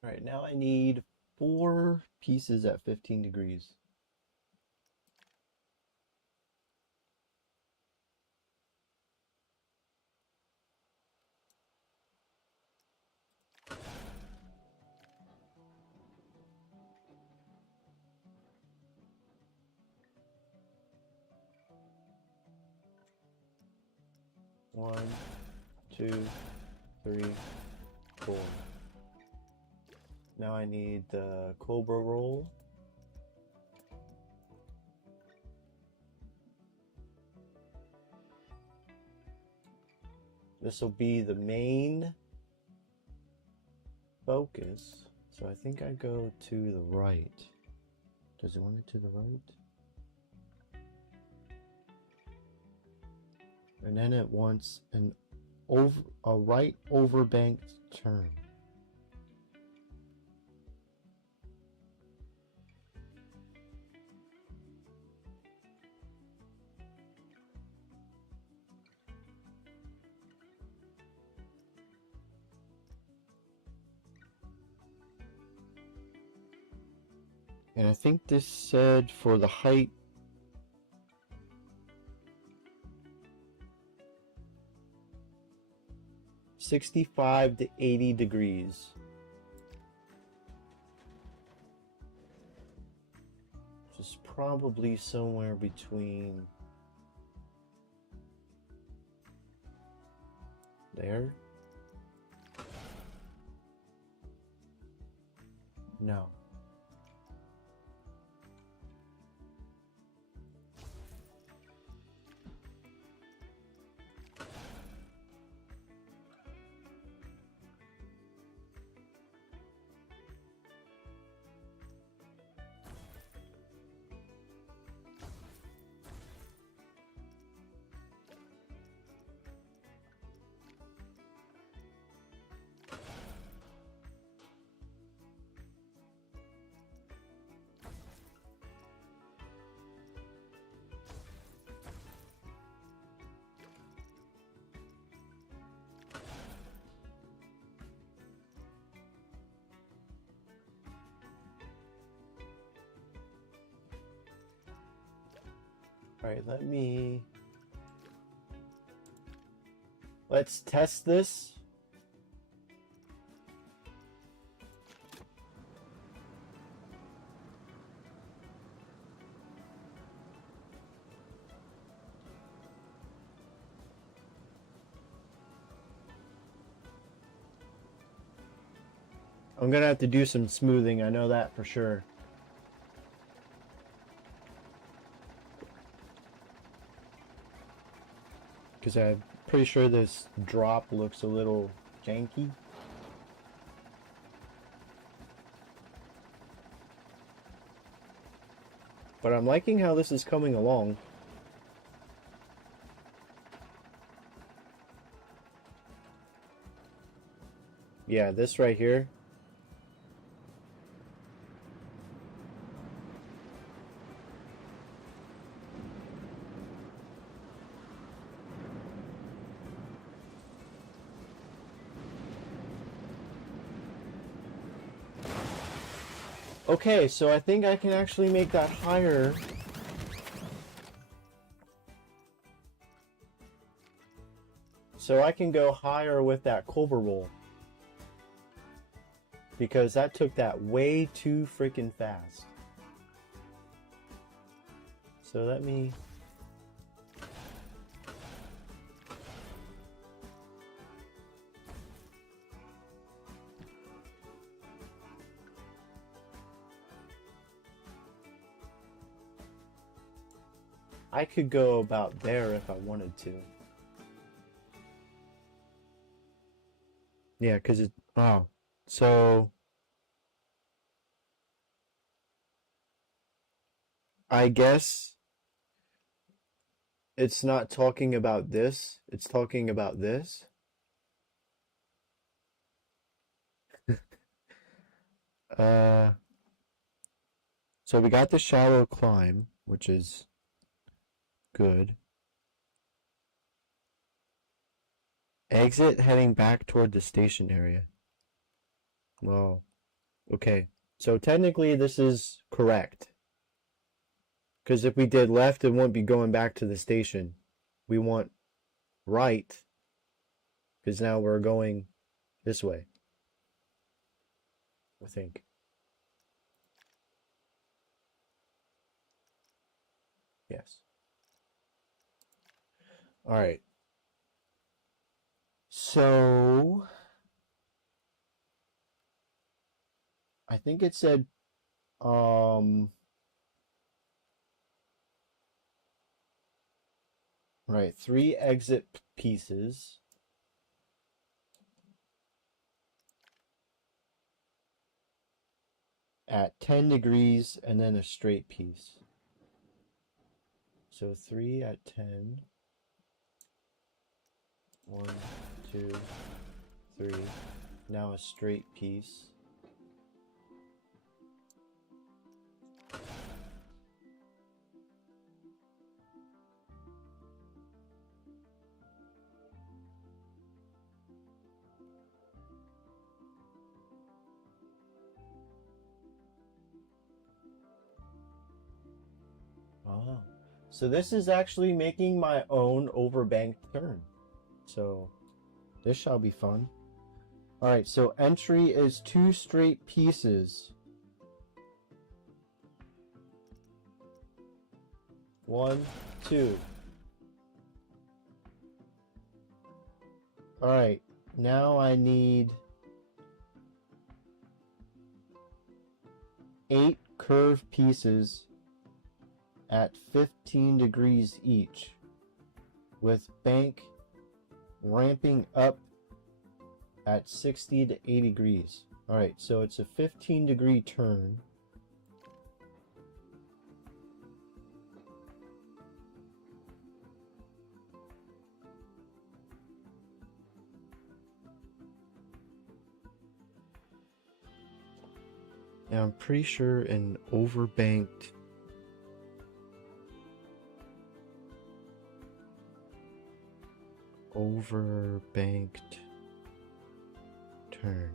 Alright, now I need 4 pieces at 15 degrees. One, two, three, 4. Now I need the Cobra roll. This will be the main focus. So I think I go to the right. Does it want it to the right? And then it wants a right overbanked turn. And I think this said for the height, '65 to 80 degrees. Which is probably somewhere between there. No. All right, let's test this. I'm gonna have to do some smoothing, I know that for sure. Because I'm pretty sure this drop looks a little janky. But I'm liking how this is coming along. Yeah, this right here. Okay, so I think I can actually make that higher. So I can go higher with that Cobra roll. Because that took that way too freaking fast. So let me... I could go about there if I wanted to. Yeah, because it... Oh. So... I guess... It's not talking about this. It's talking about this. Uh... So we got the shallow climb, which is good. Exit heading back toward the station area. Well, okay. So technically this is correct. Because if we did left, it wouldn't be going back to the station. We want right, because now we're going this way, I think. Yes. All right. So I think it said right, 3 exit pieces at 10 degrees and then a straight piece. So 3 at 10. 1, 2, 3. Now a straight piece. Oh. So this is actually making my own overbanked turn. So this shall be fun. Alright, so entry is 2 straight pieces. 1, 2. Alright, now I need 8 curved pieces at 15 degrees each, with bank ramping up at 60 to 80 degrees. Alright, so it's a 15 degree turn. And I'm pretty sure an overbanked turn.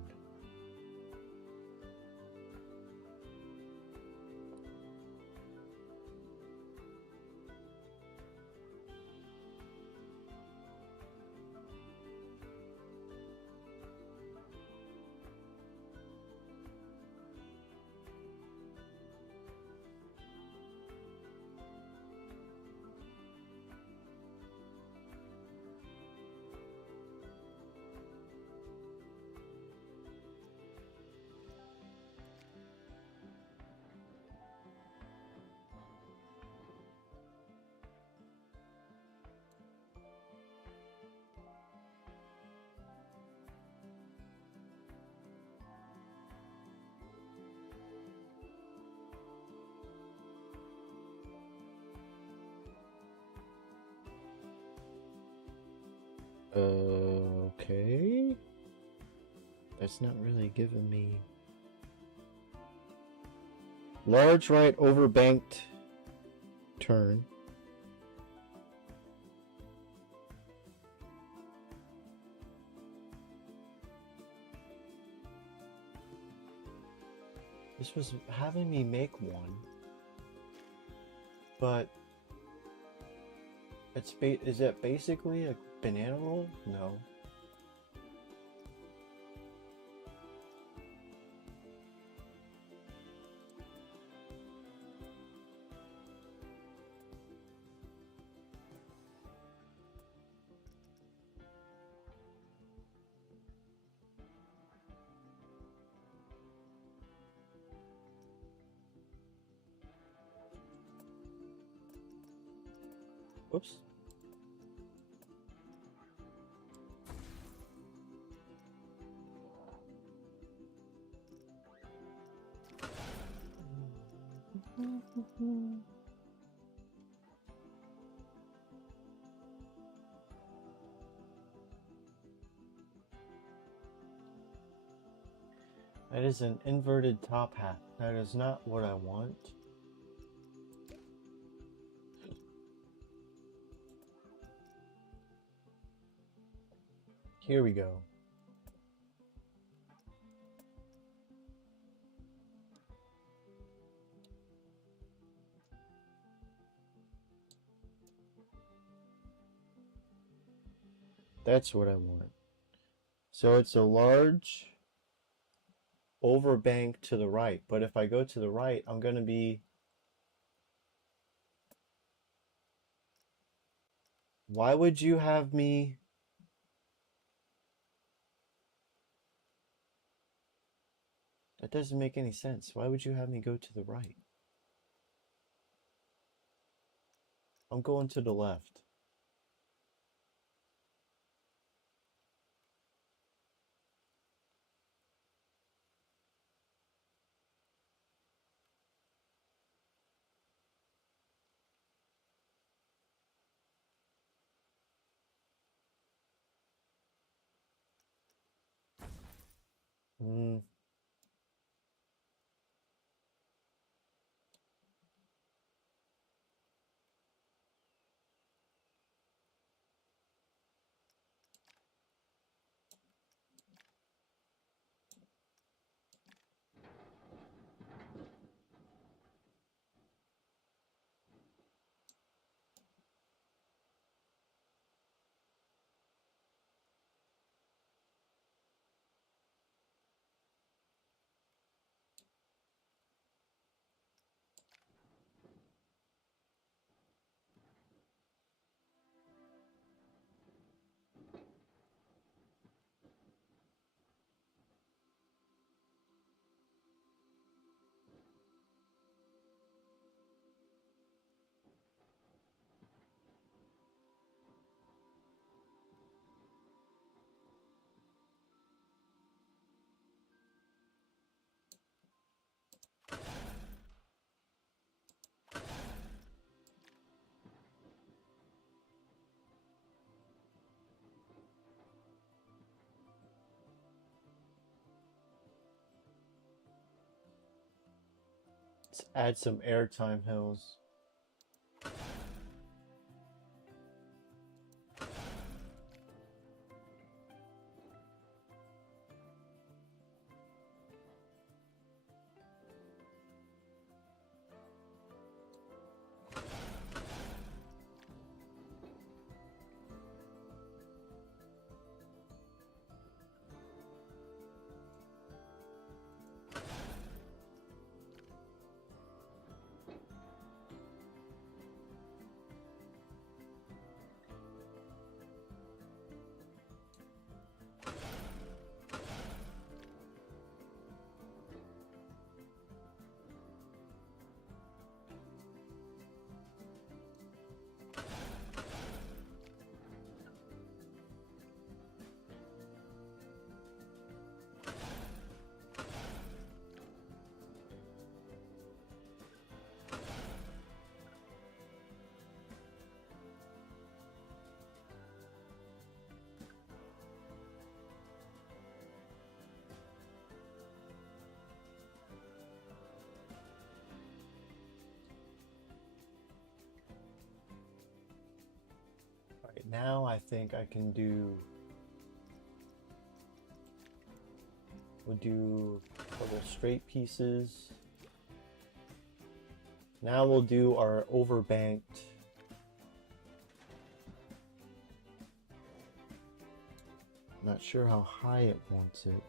Okay. That's not really giving me... Large right overbanked turn. This was having me make one, but is it basically a banana roll? No. Whoops. That is an inverted top hat. That is not what I want. Here we go. That's what I want. So it's a large overbank to the right, but if I go to the right, I'm going to be... Why would you have me... That doesn't make any sense. Why would you have me go to the right? I'm going to the left. Hmm. Let's add some airtime hills. Right now I think I can do... We'll do Couple straight pieces. Now we'll do our overbanked. Not sure how high it wants it.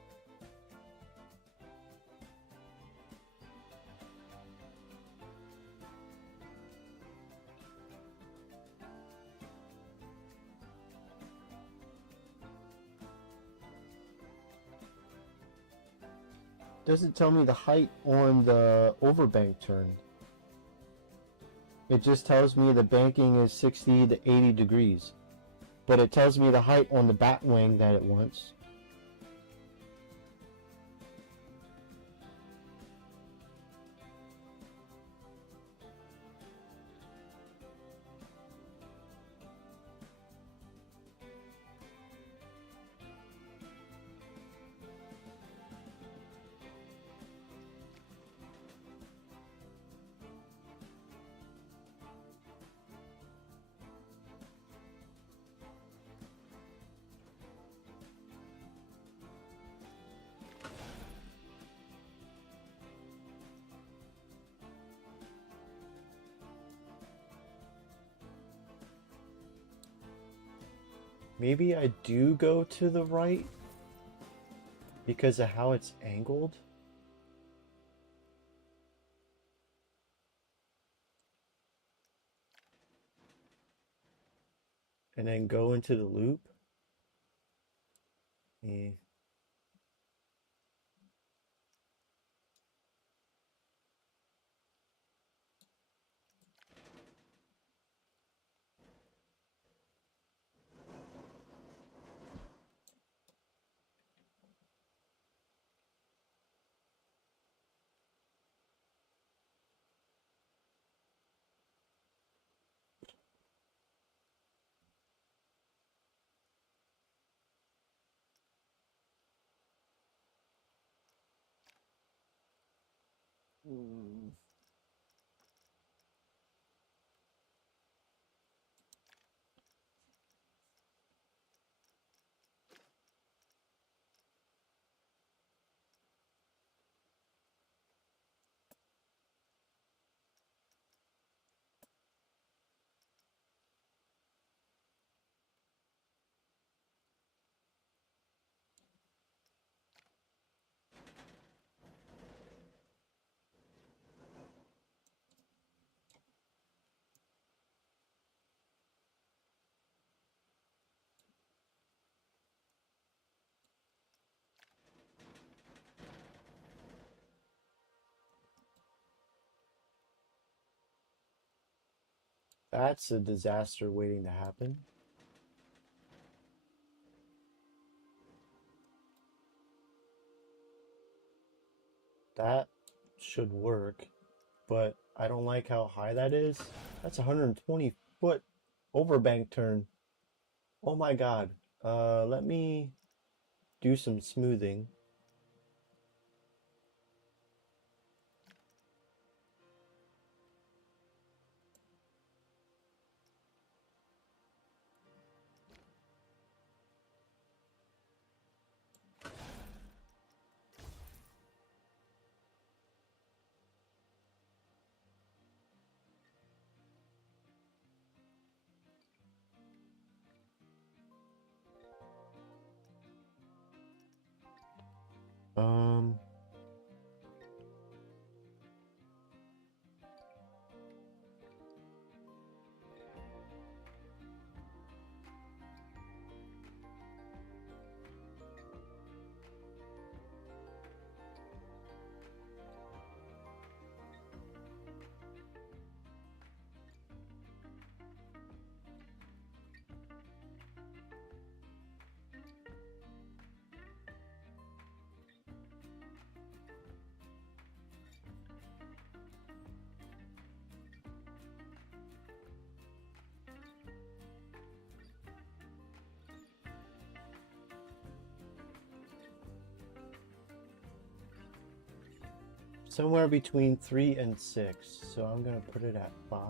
Doesn't tell me the height on the overbank turn. It just tells me the banking is 60 to 80 degrees. But it tells me the height on the bat wing that it wants. Maybe I do go to the right because of how it's angled. And then go into the loop. Eh. That's a disaster waiting to happen. That should work, but I don't like how high that is. That's 120-foot overbank turn. Oh my god. Let me do some smoothing. Um, somewhere between 3 and 6, so I'm gonna put it at 5.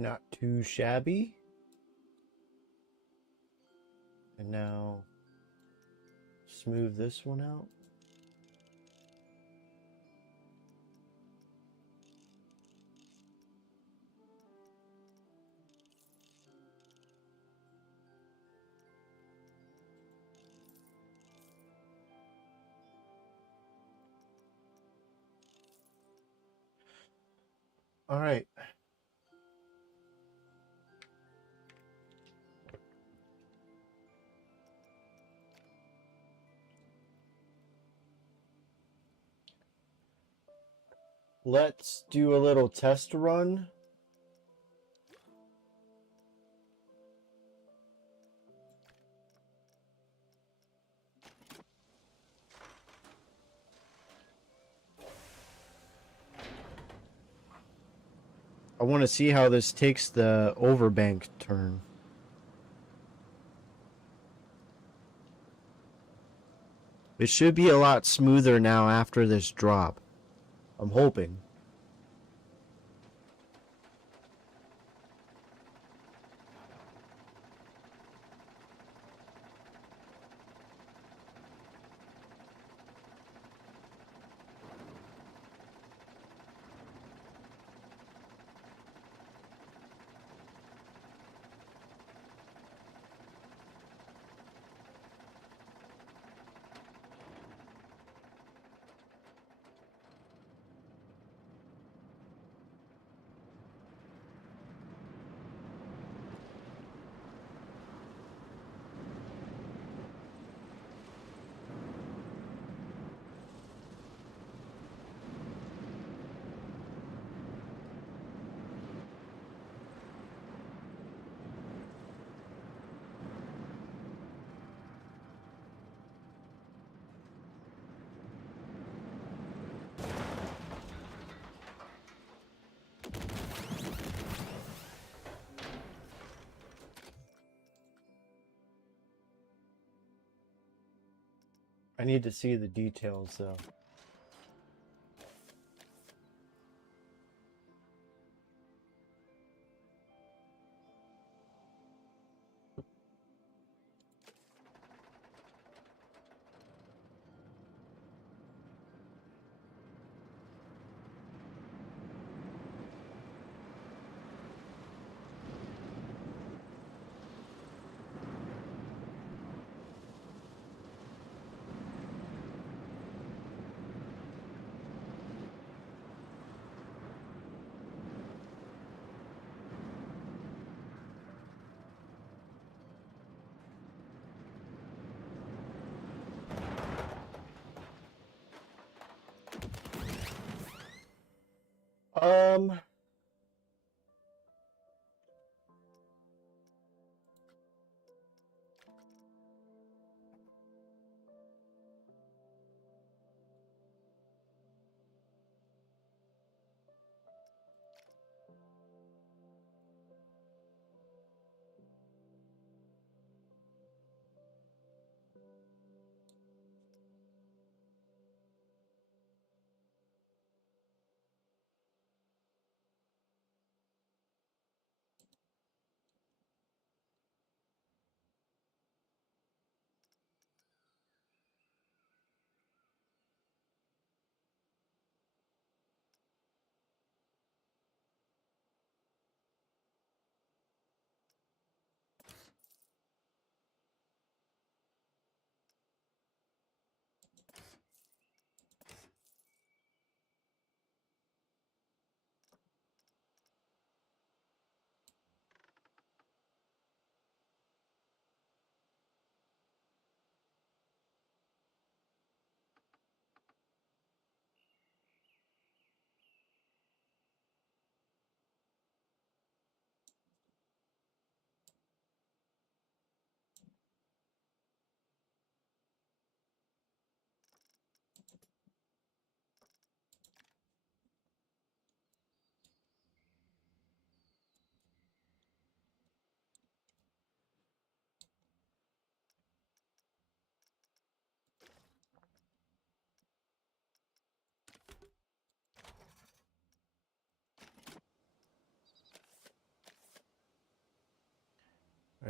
Not too shabby. And now smooth this one out. All right. Let's do a little test run. I want to see how this takes the overbank turn. It should be a lot smoother now after this drop. I'm hoping. I need to see the details though. Um,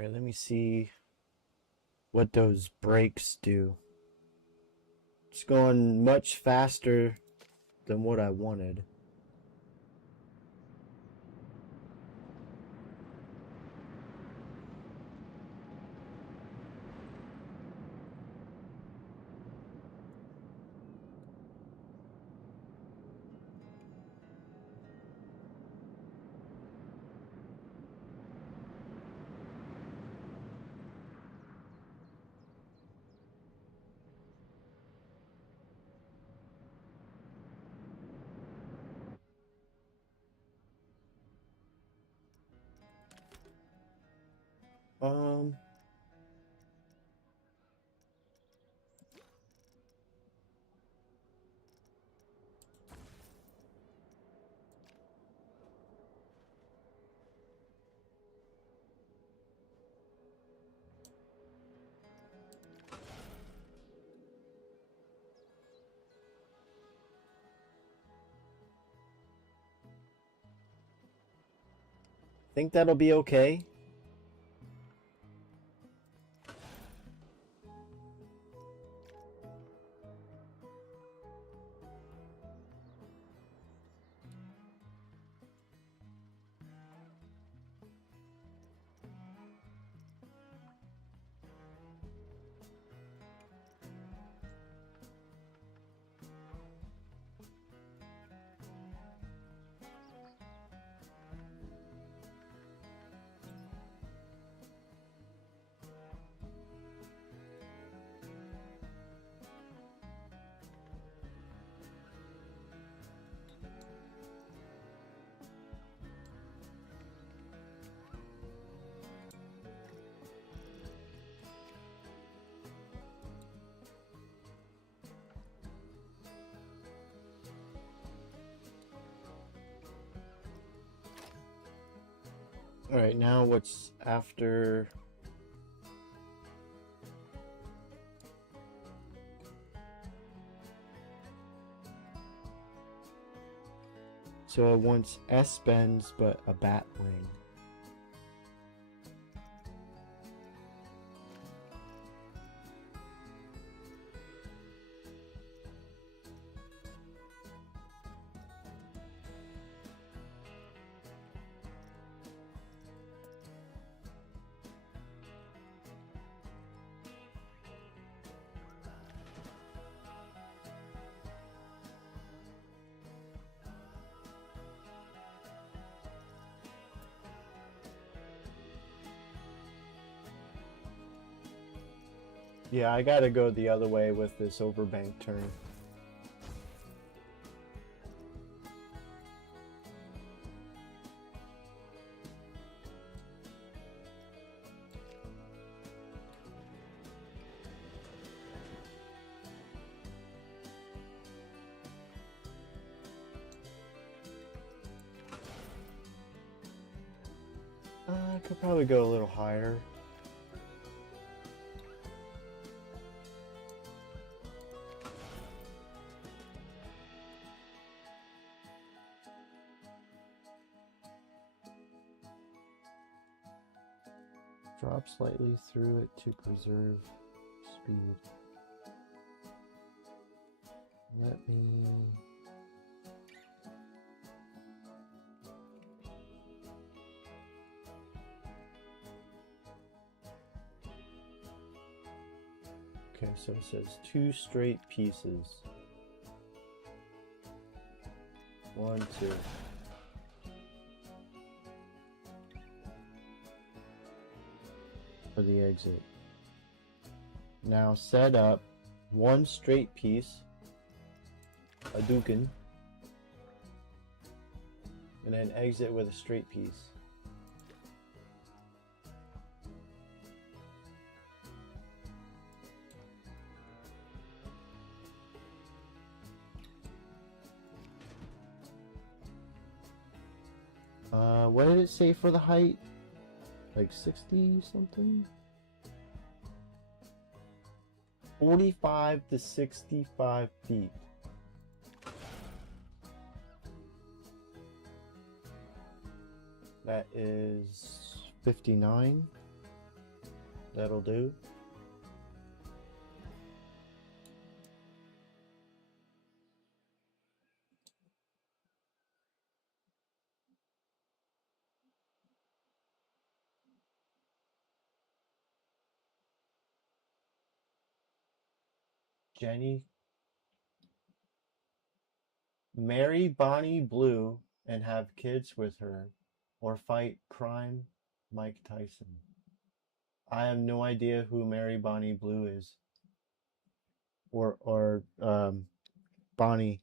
Alright, let me see what those brakes do. It's going much faster than what I wanted. Um, think that'll be okay. Alright, now what's after... So it wants S bends, but a bat wing. Yeah, I gotta go the other way with this overbank turn. I could probably go a little higher. Drop slightly through it to preserve speed. Let me... Okay, so it says 2 straight pieces. 1, 2. For the exit. Now set up 1 straight piece, a dukin, and then exit with a straight piece. What did it say for the height? Like 60 something? 45 to 65 feet. That is 59. That'll do. Jenny, marry Bonnie Blue and have kids with her, or fight Prime Mike Tyson. I have no idea who Mary Bonnie Blue is, or Bonnie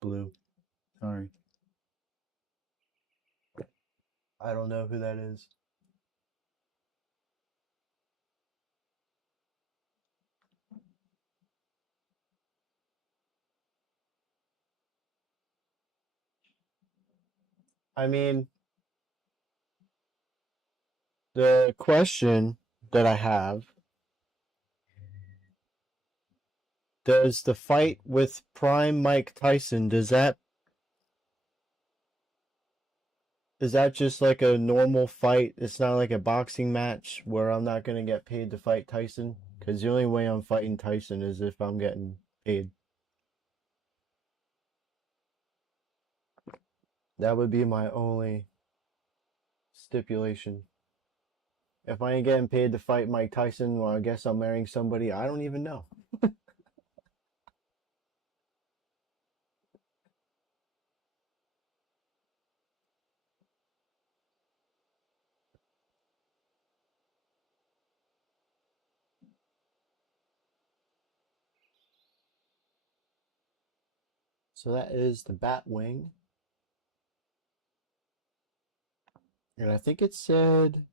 Blue. Sorry, I don't know who that is. I mean, the question that I have: does the fight with Prime Mike Tyson, is that just like a normal fight? It's not like a boxing match where I'm not gonna get paid to fight Tyson? Because the only way I'm fighting Tyson is if I'm getting paid. That would be my only stipulation. If I ain't getting paid to fight Mike Tyson, well, I guess I'm marrying somebody I don't even know. So that is the Batwing. And I think it said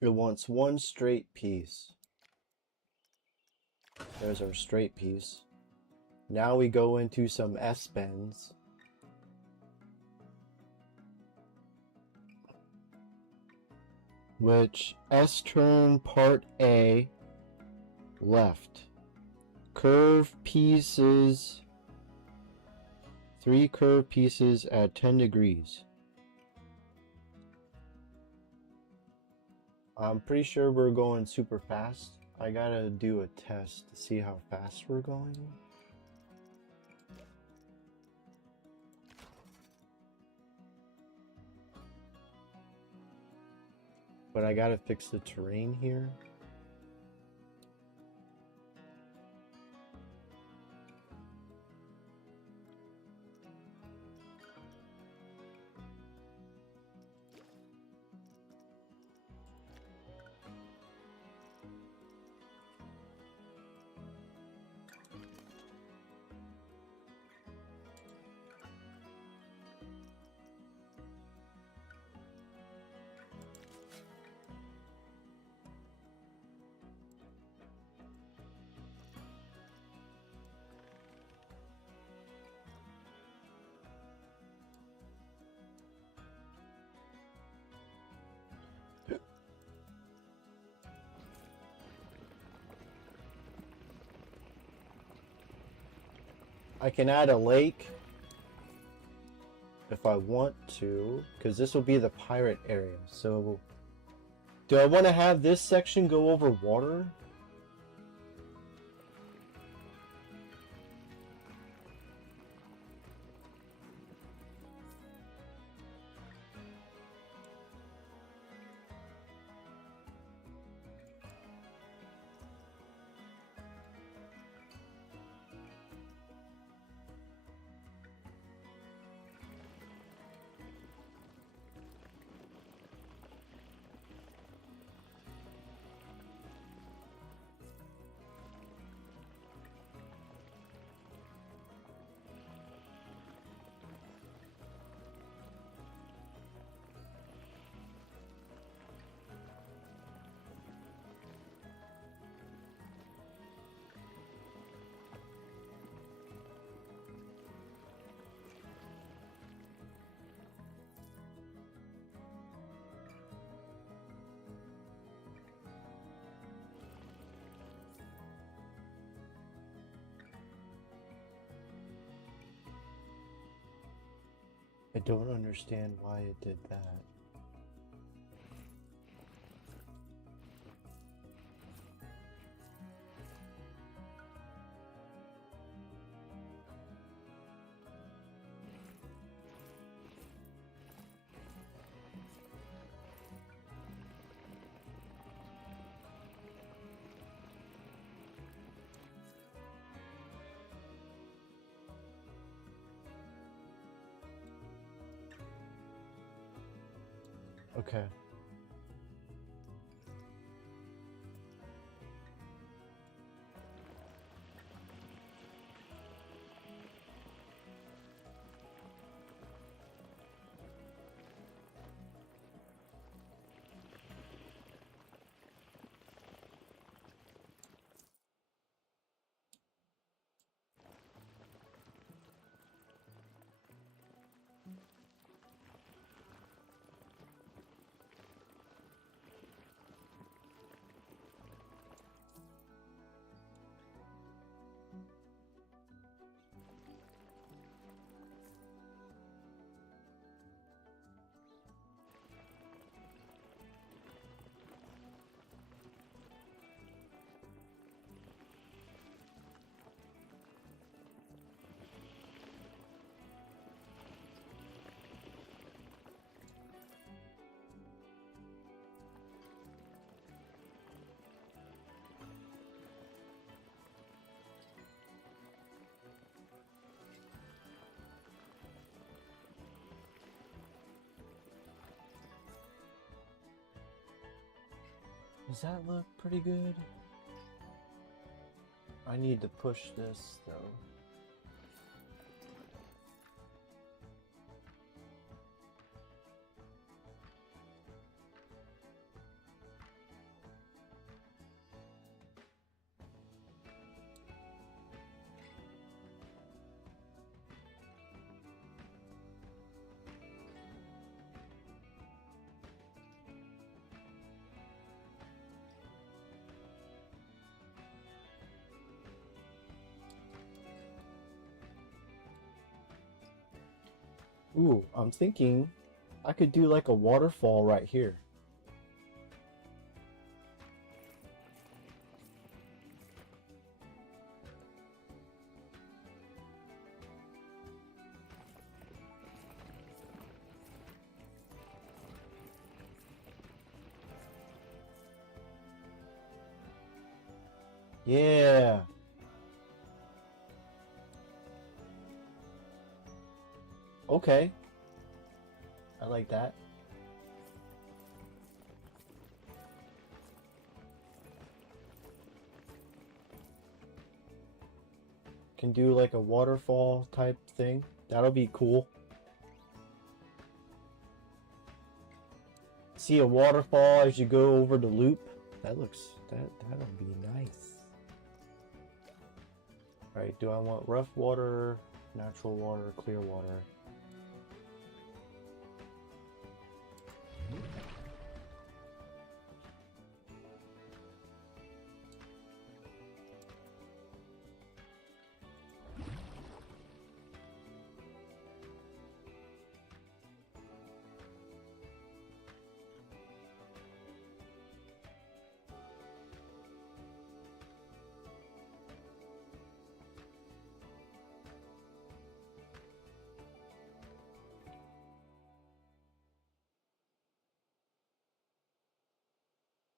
it wants one straight piece. There's our straight piece. Now we go into some S-bends. Which S-turn part A, left. Curve pieces, 3 curve pieces at 10 degrees. I'm pretty sure we're going super fast. I gotta do a test to see how fast we're going. But I gotta fix the terrain here. I can add a lake if I want to, because this will be the pirate area. So, do I want to have this section go over water? I don't understand why it did that. Okay. Does that look pretty good? I need to push this though. Ooh, I'm thinking I could do like a waterfall right here. Yeah. Okay. I like that. Can do like a waterfall type thing. That'll be cool. See a waterfall as you go over the loop. That'll be nice. Alright, do I want rough water, natural water, clear water?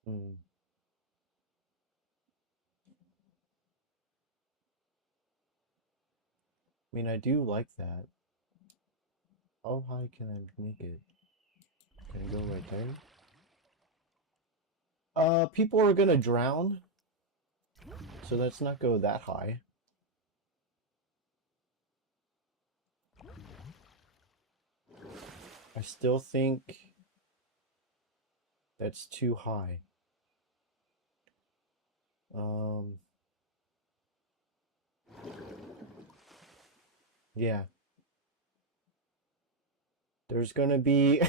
Hmm. I mean, I do like that. How high can I make it? Can I go right there? People are gonna drown, so let's not go that high. I still think that's too high. Um, yeah. There's gonna be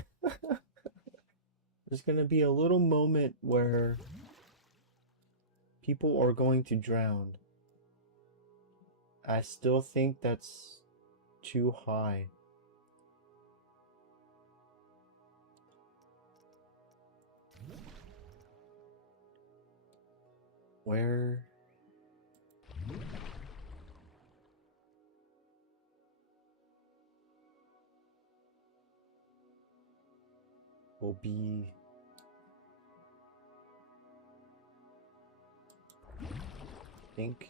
there's gonna be a little moment where people are going to drown. I still think that's too high. Where? Will be ink.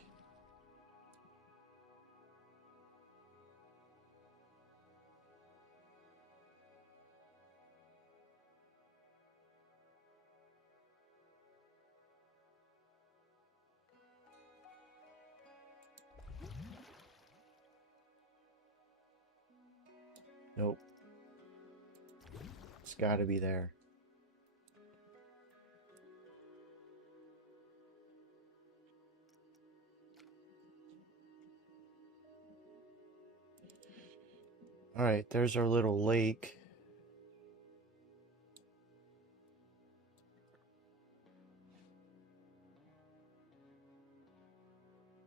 Nope. It's gotta be there. Alright, there's our little lake.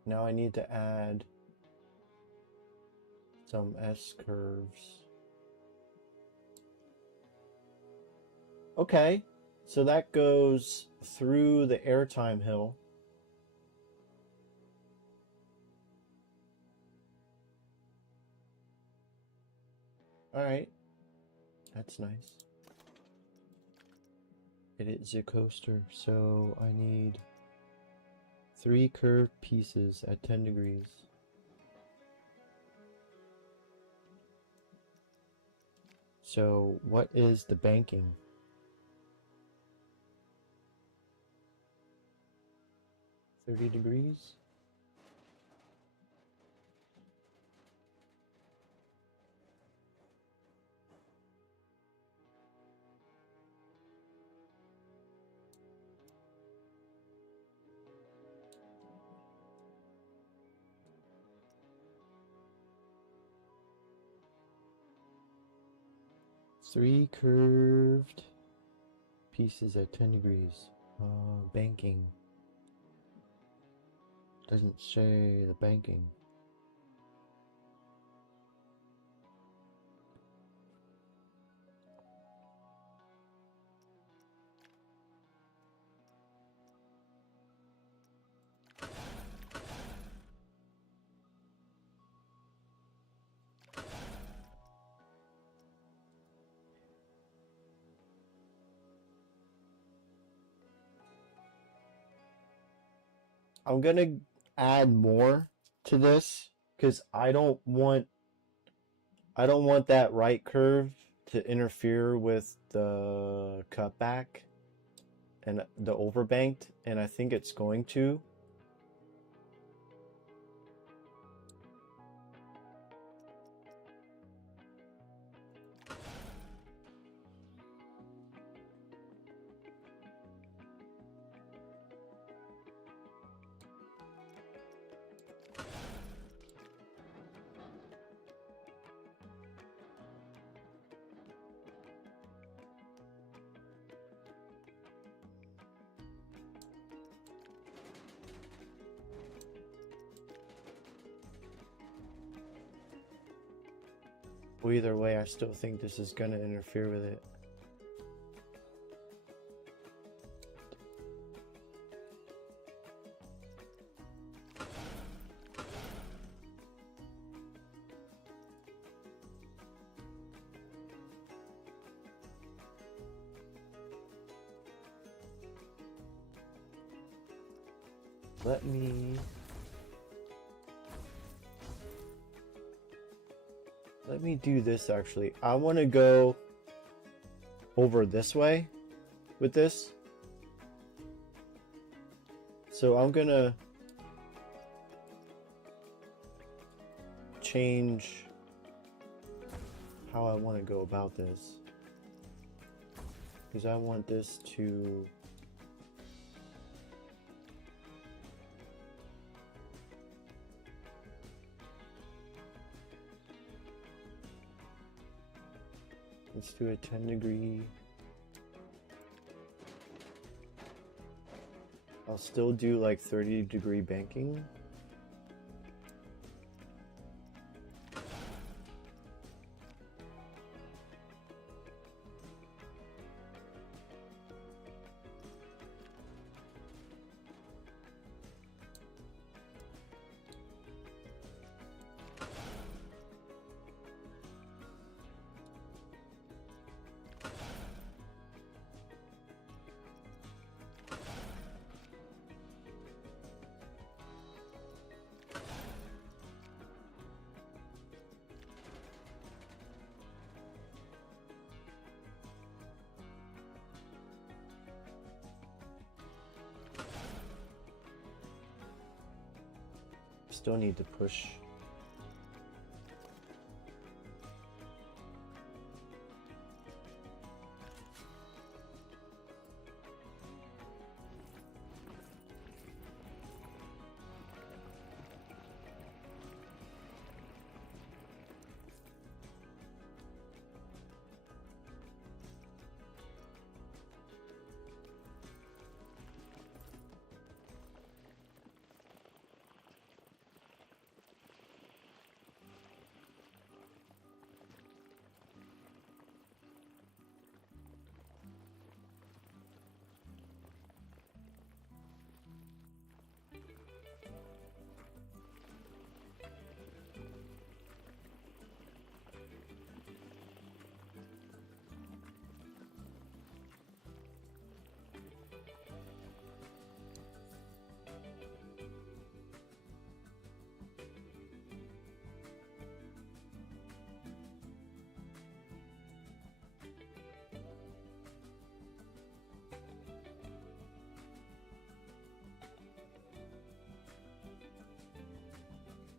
Now I need to add some S-curves. Okay, so that goes through the airtime hill. Alright, that's nice. It is a coaster, so I need 3 curved pieces at 10 degrees. So what is the banking? 30 degrees? Three curved pieces at 10 degrees. Banking. Doesn't say the banking. I'm gonna add more to this because I don't want that right curve to interfere with the cutback and the overbanked, and I think it's going to. Well, either way, I still think this is gonna interfere with it. Let me do this actually. I want to go over this way with this. So I'm gonna change how I want to go about this. Because I want this to let's do a 10-degree. I'll still do like 30-degree banking. still need to push.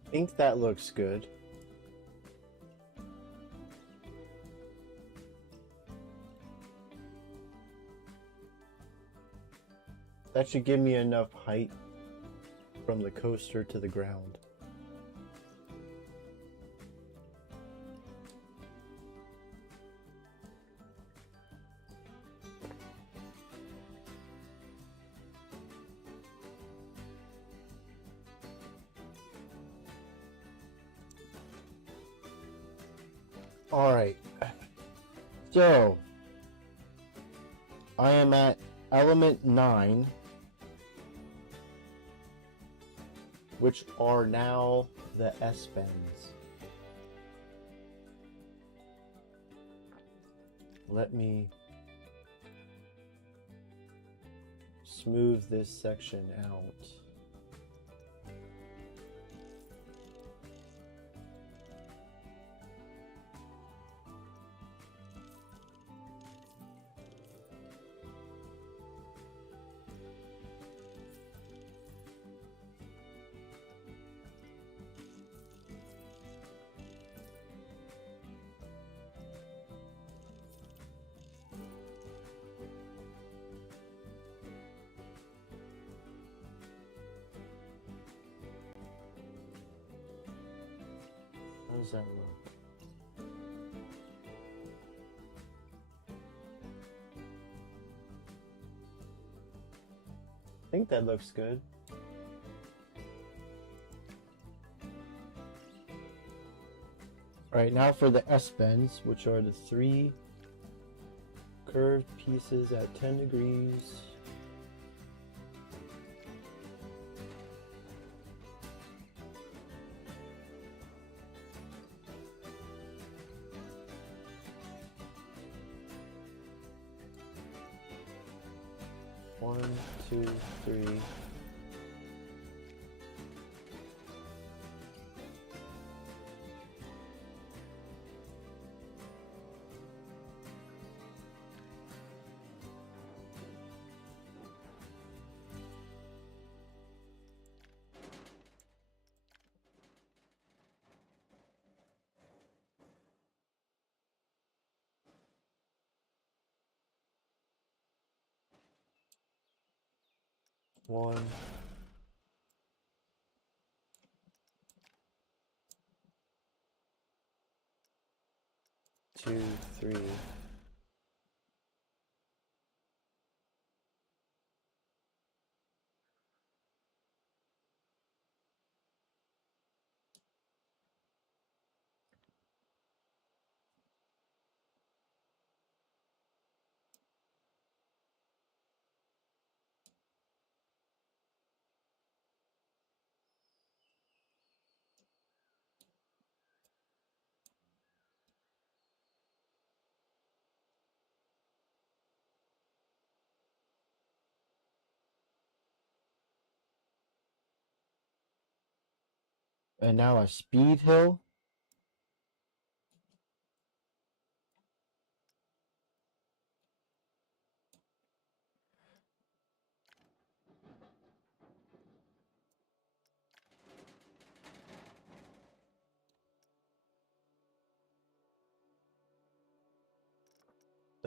I think that looks good. That should give me enough height from the coaster to the ground. All right, so I am at element 9, which are now the S-bends. Let me smooth this section out. How does that look? I think that looks good. Alright, now for the S-bends, which are the 3 curved pieces at 10 degrees. One, two, three. One, two, three. And now a speed hill.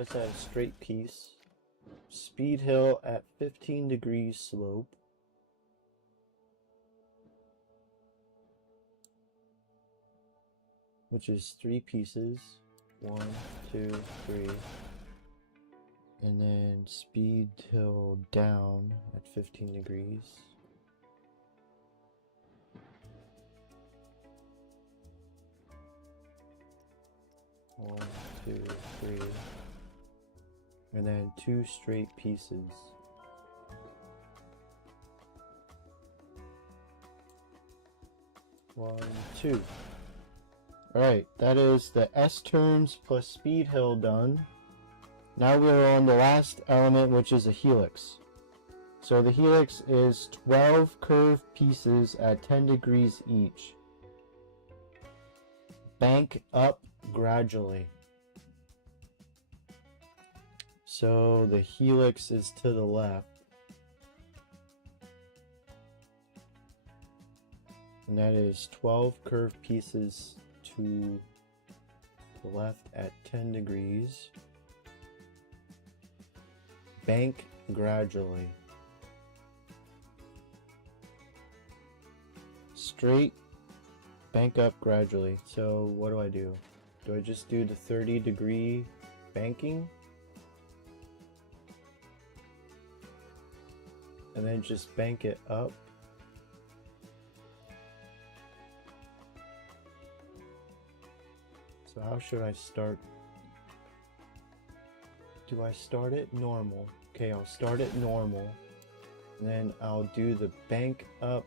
let's add a straight piece. Speed hill at 15 degrees slope. Which is 3 pieces. 1, 2, 3. And then speed hill down at 15 degrees. One, 2, 3. And then 2 straight pieces. One, 2. Alright, that is the S turns plus speed hill done. Now we're on the last element, which is a helix. So the helix is 12 curved pieces at 10 degrees each. Bank up gradually. So the helix is to the left. And that is 12 curved pieces to the left at 10 degrees. Bank gradually. Straight, bank up gradually. So what do I do? Do I just do the 30-degree banking? And then just bank it up? So how should I start? Do I start it normal? Okay, I'll start it normal. And then I'll do the bank up.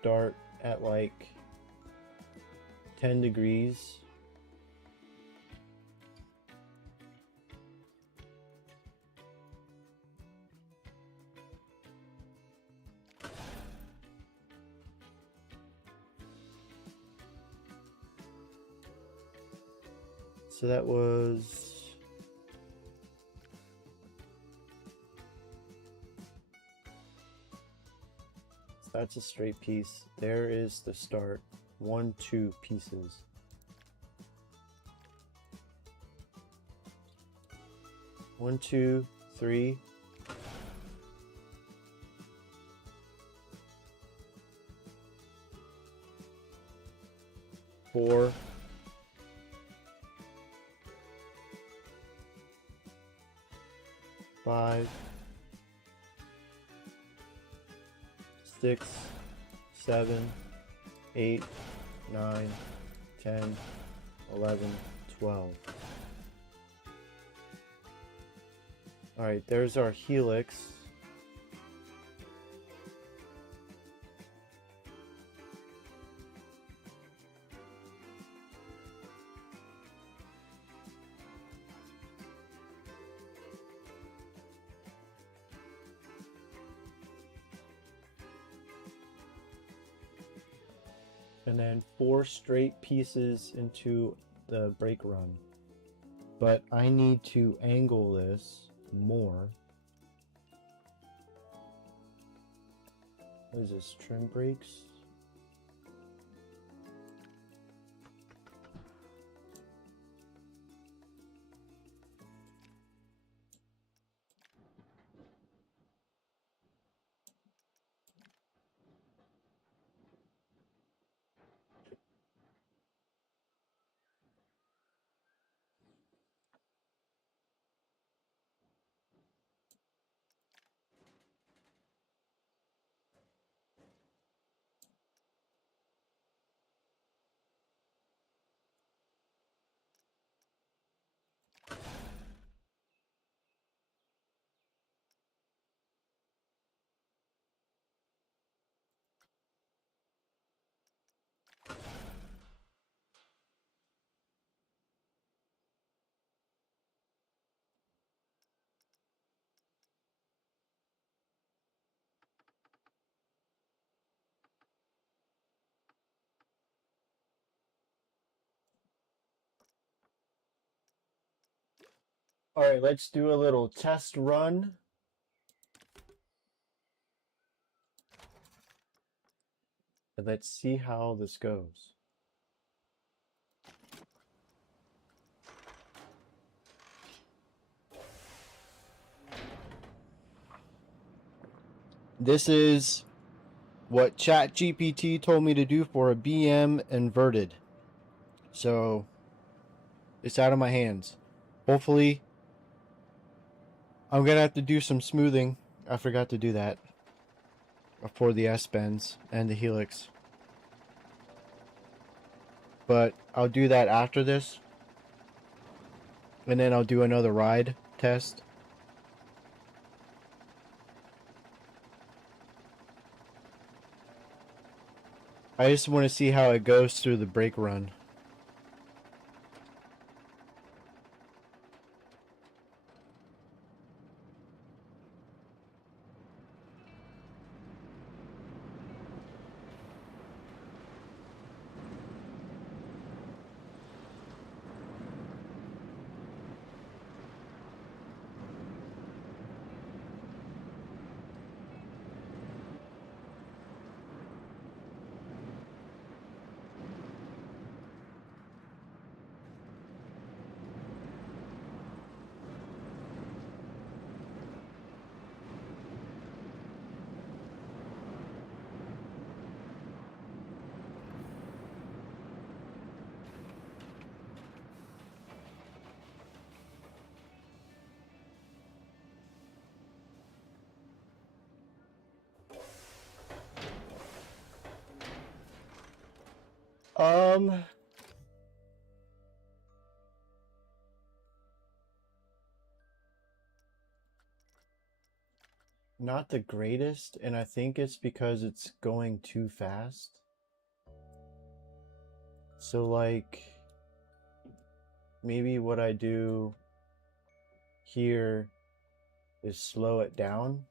Start at like 10 degrees. So that was that's a straight piece. There is the start. 1, 2 pieces. One, 2, 3. Four. 5. 6, 7, 8, 9, 10, 11, 12. Alright, there's our helix. And then 4 straight pieces into the brake run. But I need to angle this more. What is this, trim brakes? Alright, let's do a little test run. And let's see how this goes. This is what ChatGPT told me to do for a BM inverted. So it's out of my hands. Hopefully, I'm gonna have to do some smoothing. I forgot to do that for the S-bends and the helix. But I'll do that after this. And then I'll do another ride test. I just want to see how it goes through the brake run. Not the greatest, and I think it's because it's going too fast. So like maybe what I do here is slow it down.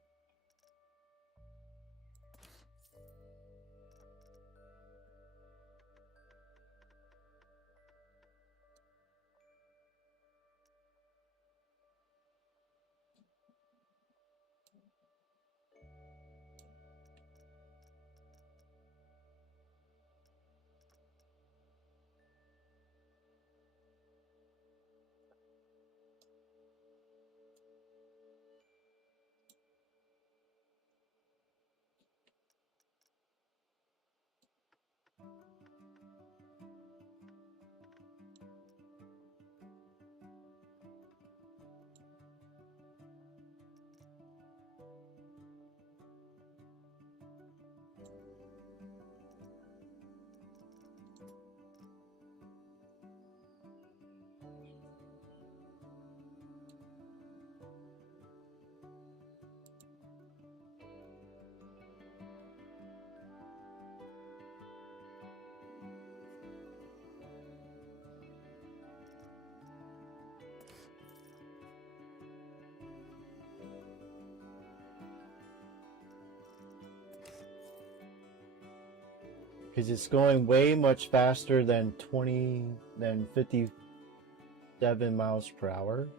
Because it's going way much faster than 57 miles per hour.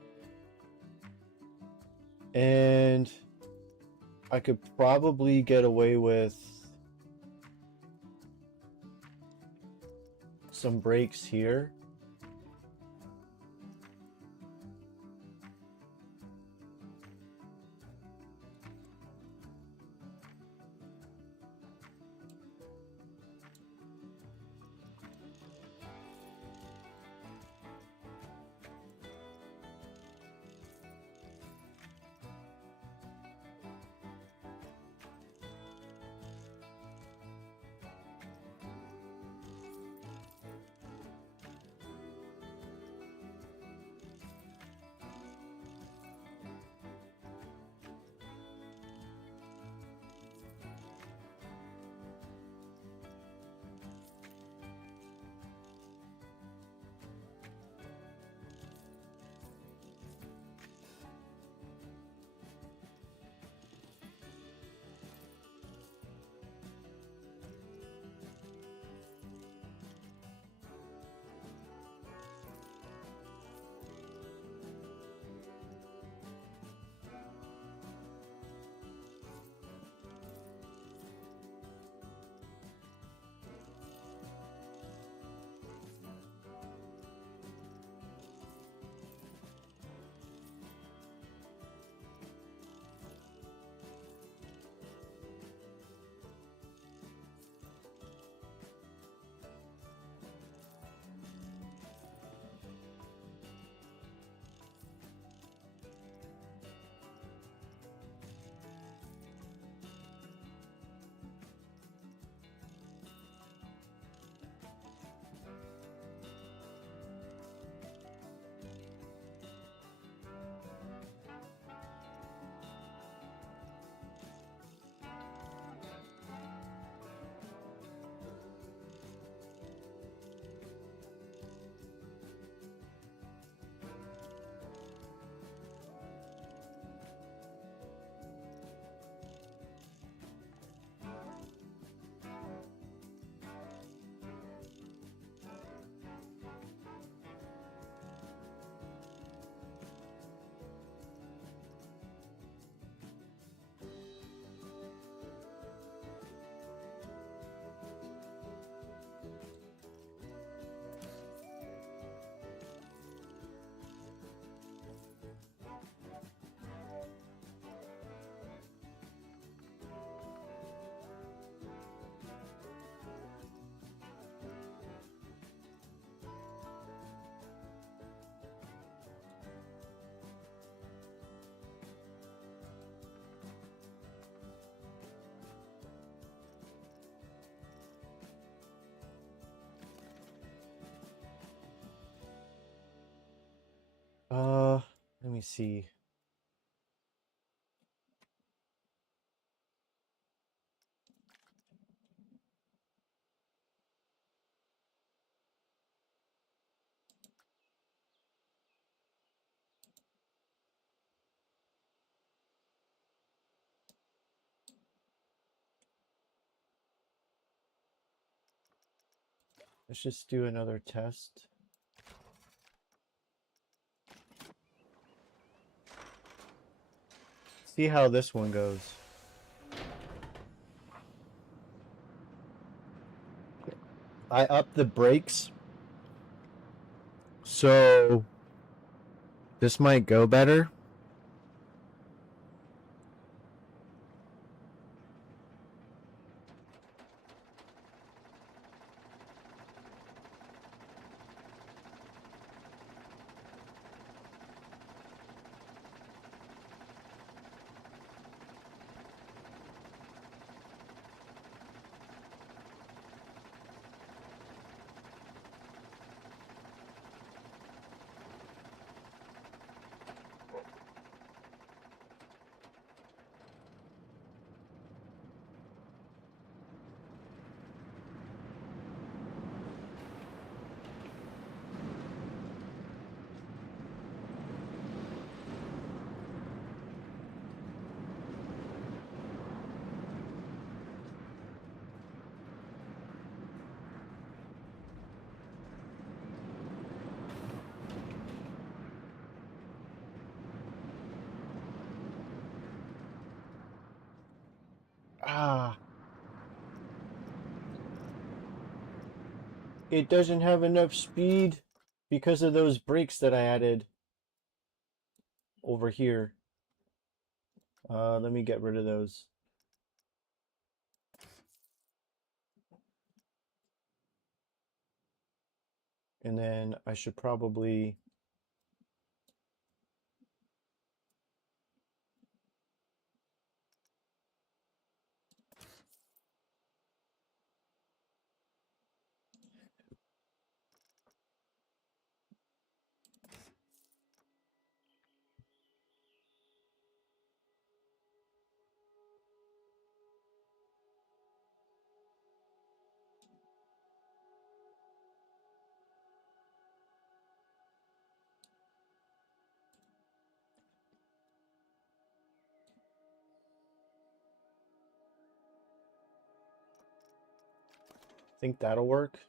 And I could probably get away with some brakes here. see. Let's just do another test. See how this one goes. I upped the brakes, so this might go better. Ah, it doesn't have enough speed because of those brakes that I added over here. Let me get rid of those. And then I should probably think that'll work.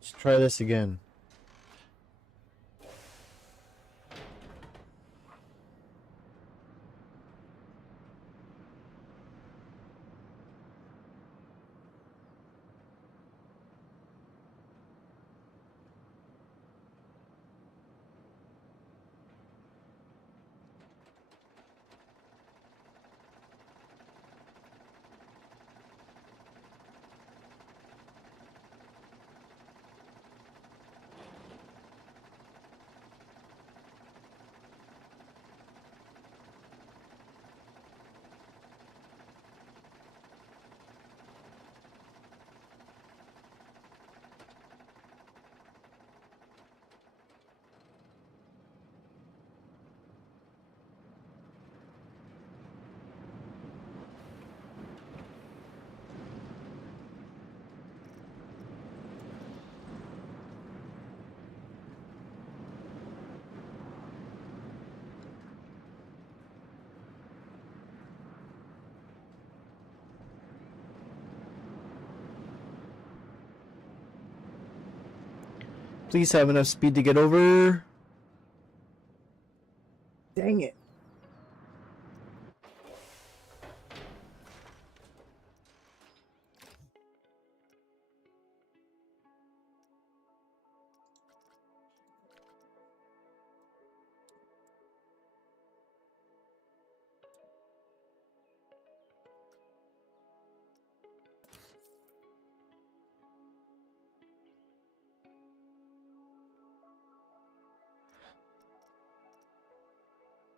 Let's try this again. Please have enough speed to get over. Dang it.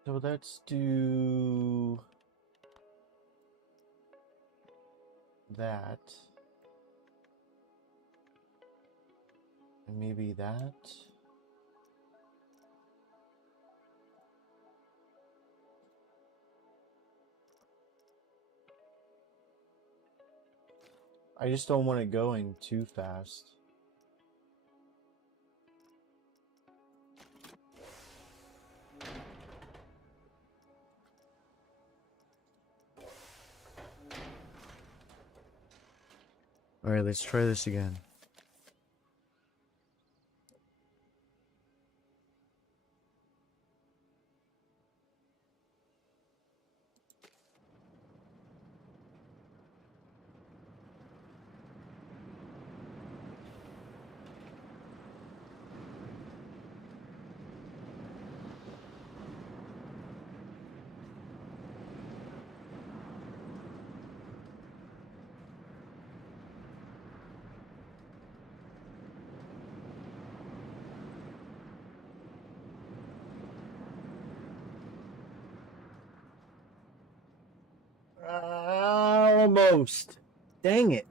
So let's do that. And maybe that. I just don't want it going too fast. All right, let's try this again. Almost. Dang it.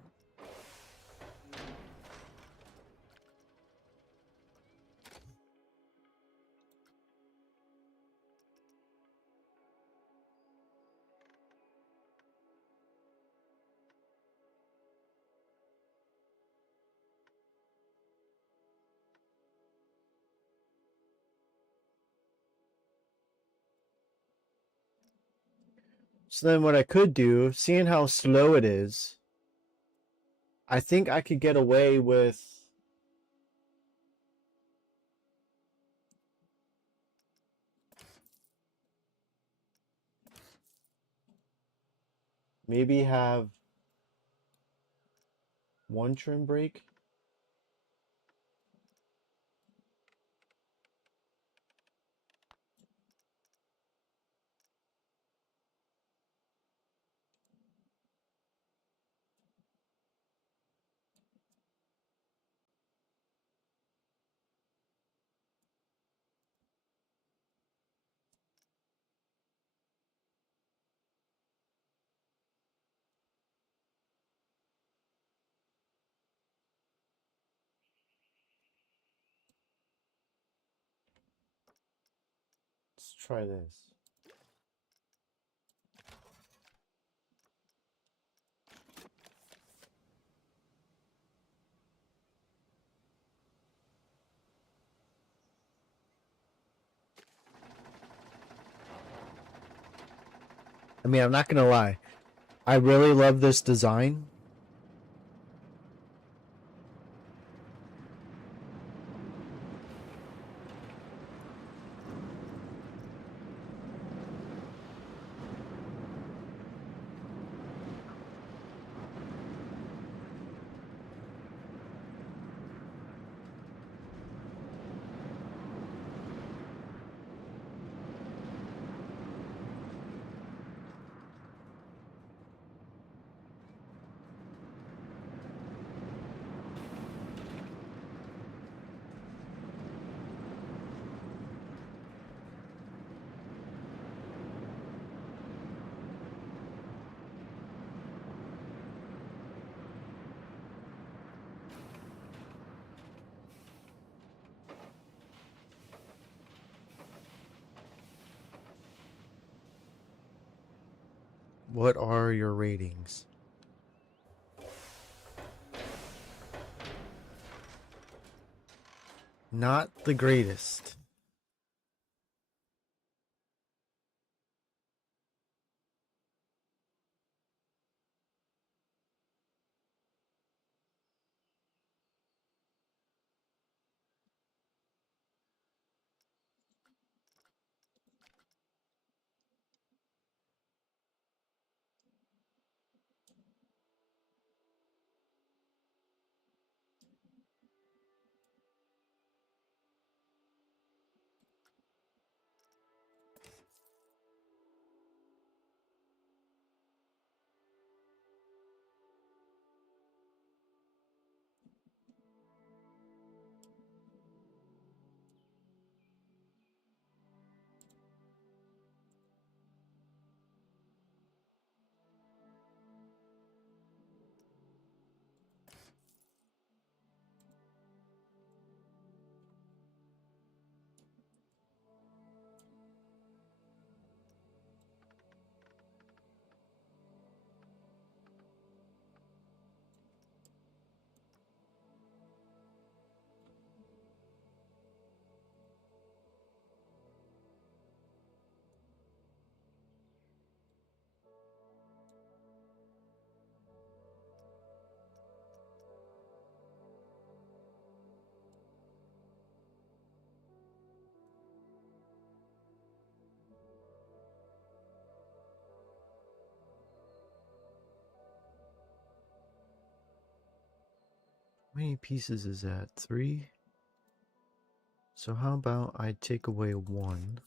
So then what I could do, seeing how slow it is, I think I could get away with maybe have one trim break. Let's try this. I mean, I'm not gonna lie. I really love this design. What are your ratings? Not the greatest. many pieces is that? 3? So how about I take away 1?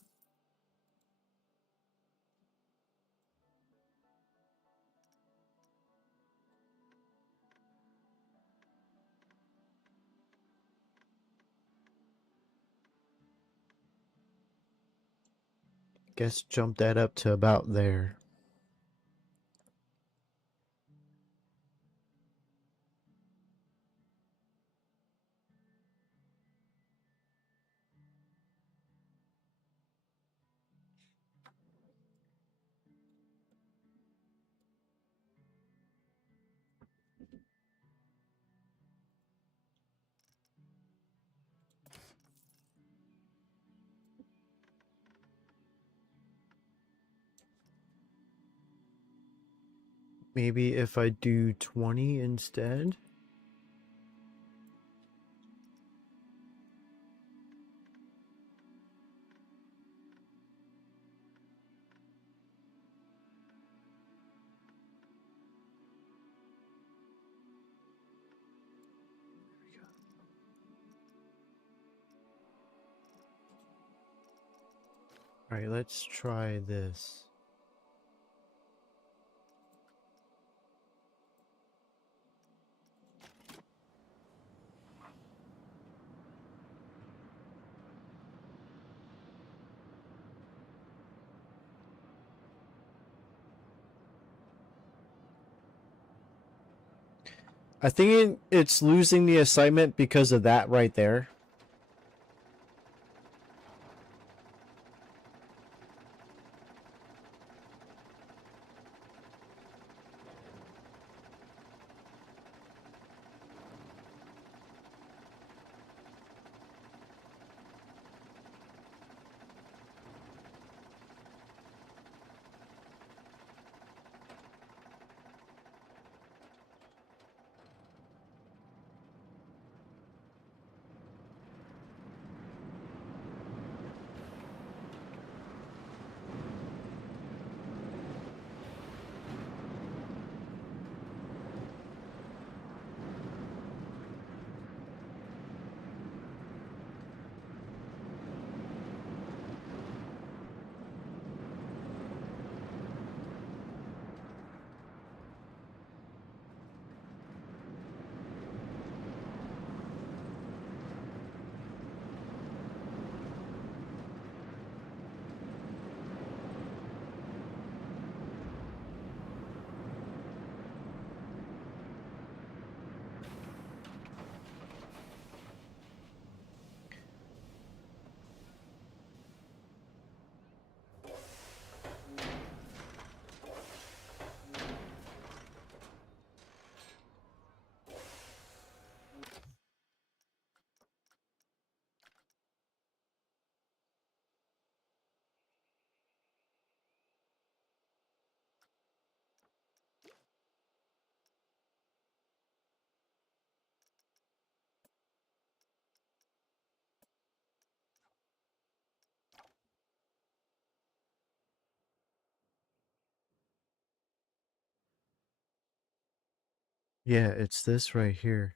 Guess jump that up to about there. Maybe if I do 20 instead? Alright, let's try this. I think it's losing the assignment because of that right there. Yeah, it's this right here.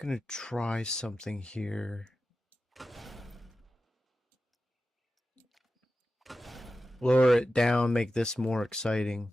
Gonna try something here. Lower it down, make this more exciting.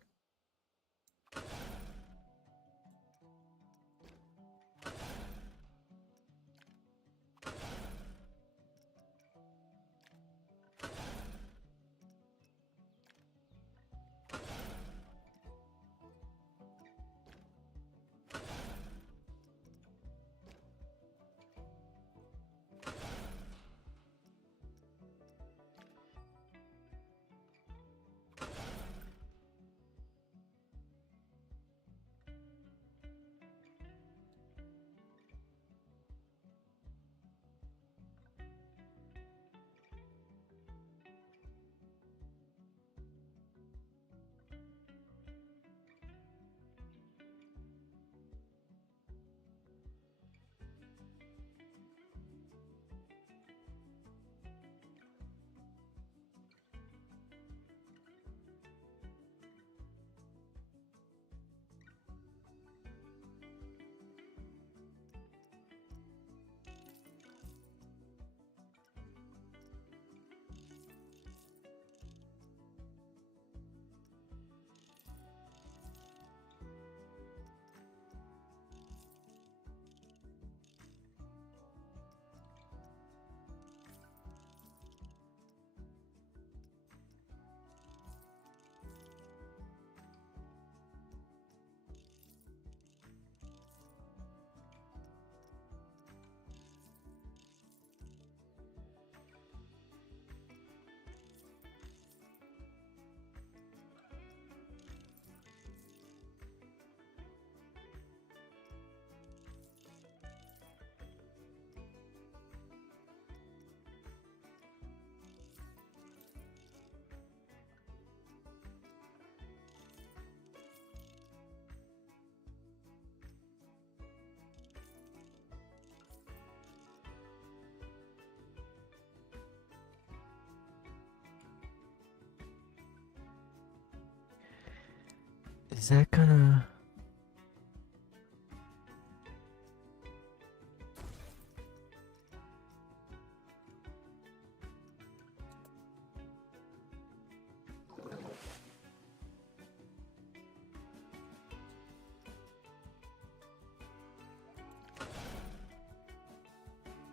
Is that gonna...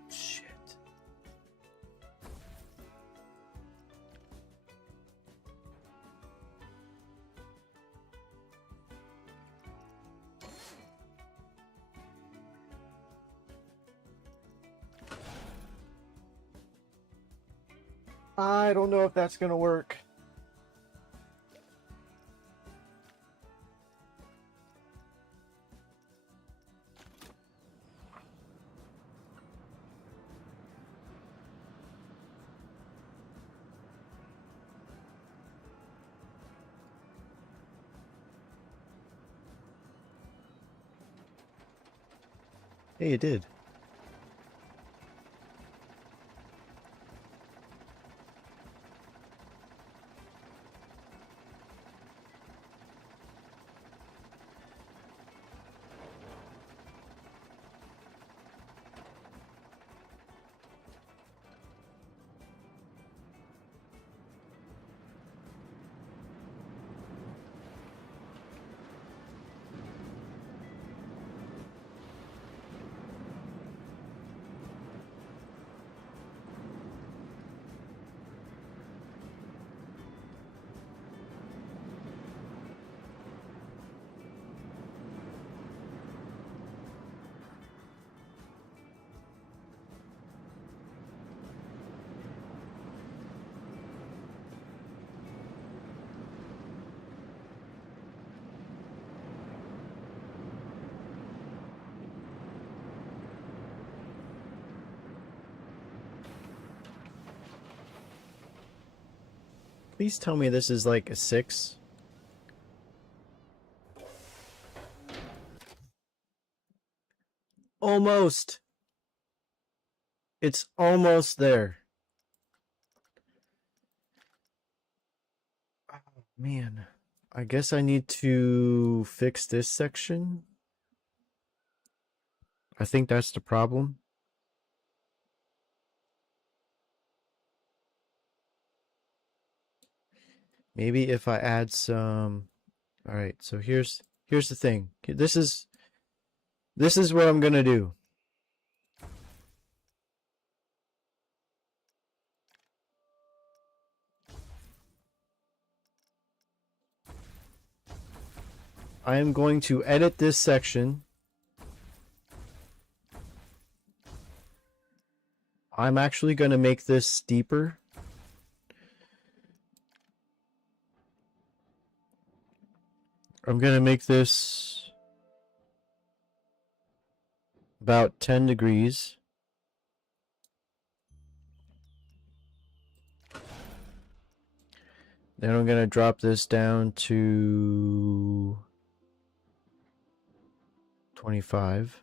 Shit. I don't know if that's gonna work. Hey, it did. Please tell me this is like a 6. Almost. It's almost there. Oh, man. I guess I need to fix this section. I think that's the problem. Maybe if I add some. All right, so here's the thing. This is what I'm gonna do. I am going to edit this section. I'm actually going to make this steeper. I'm going to make this about 10 degrees. Then I'm going to drop this down to 25.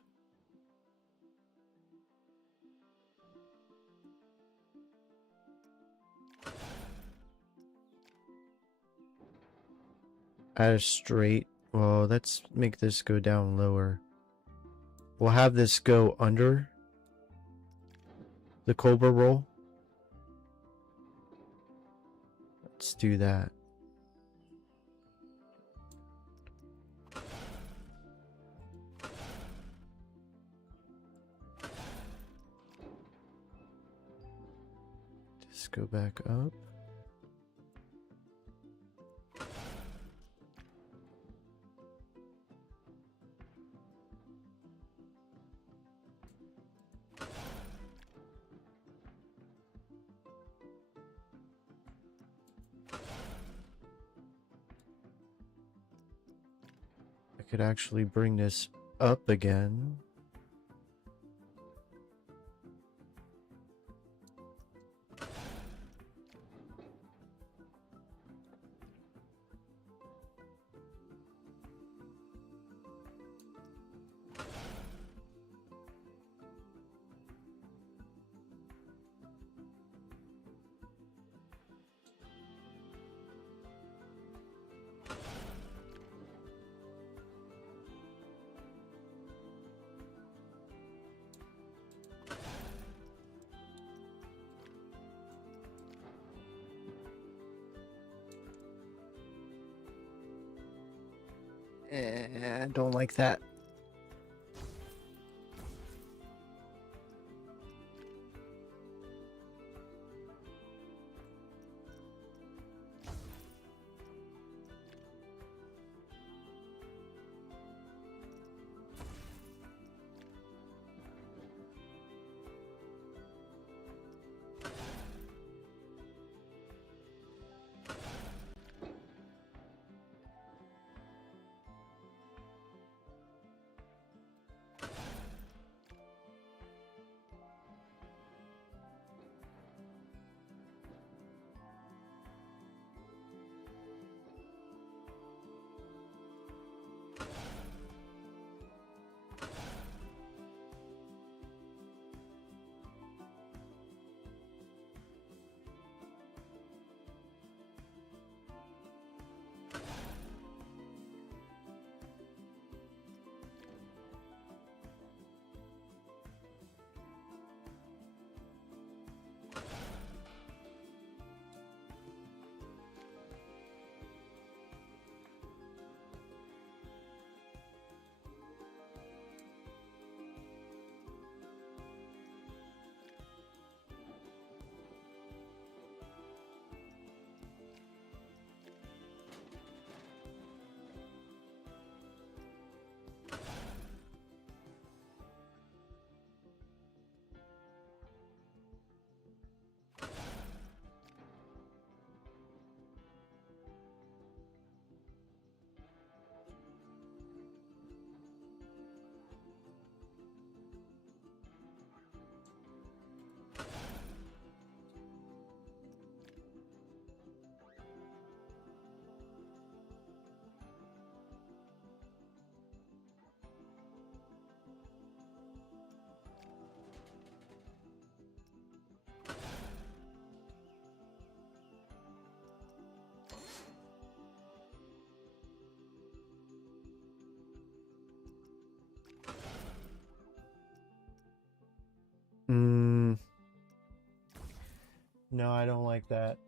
Add a straight. Well, let's make this go down lower. We'll have this go under the Cobra roll. Let's do that. Just go back up. I could actually bring this up again. I don't like that. No, I don't like that.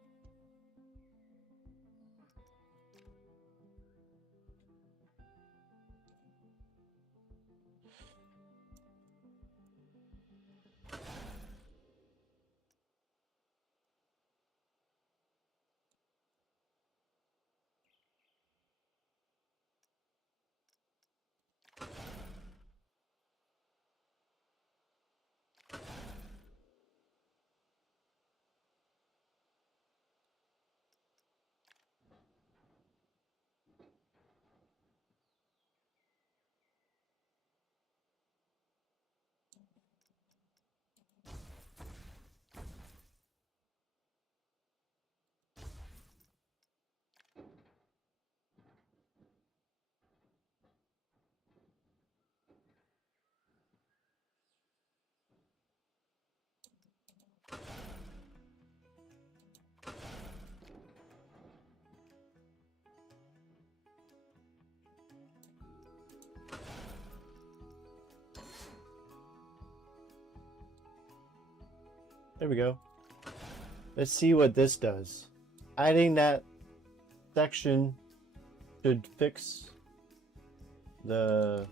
There we go. Let's see what this does. Adding that section should fix the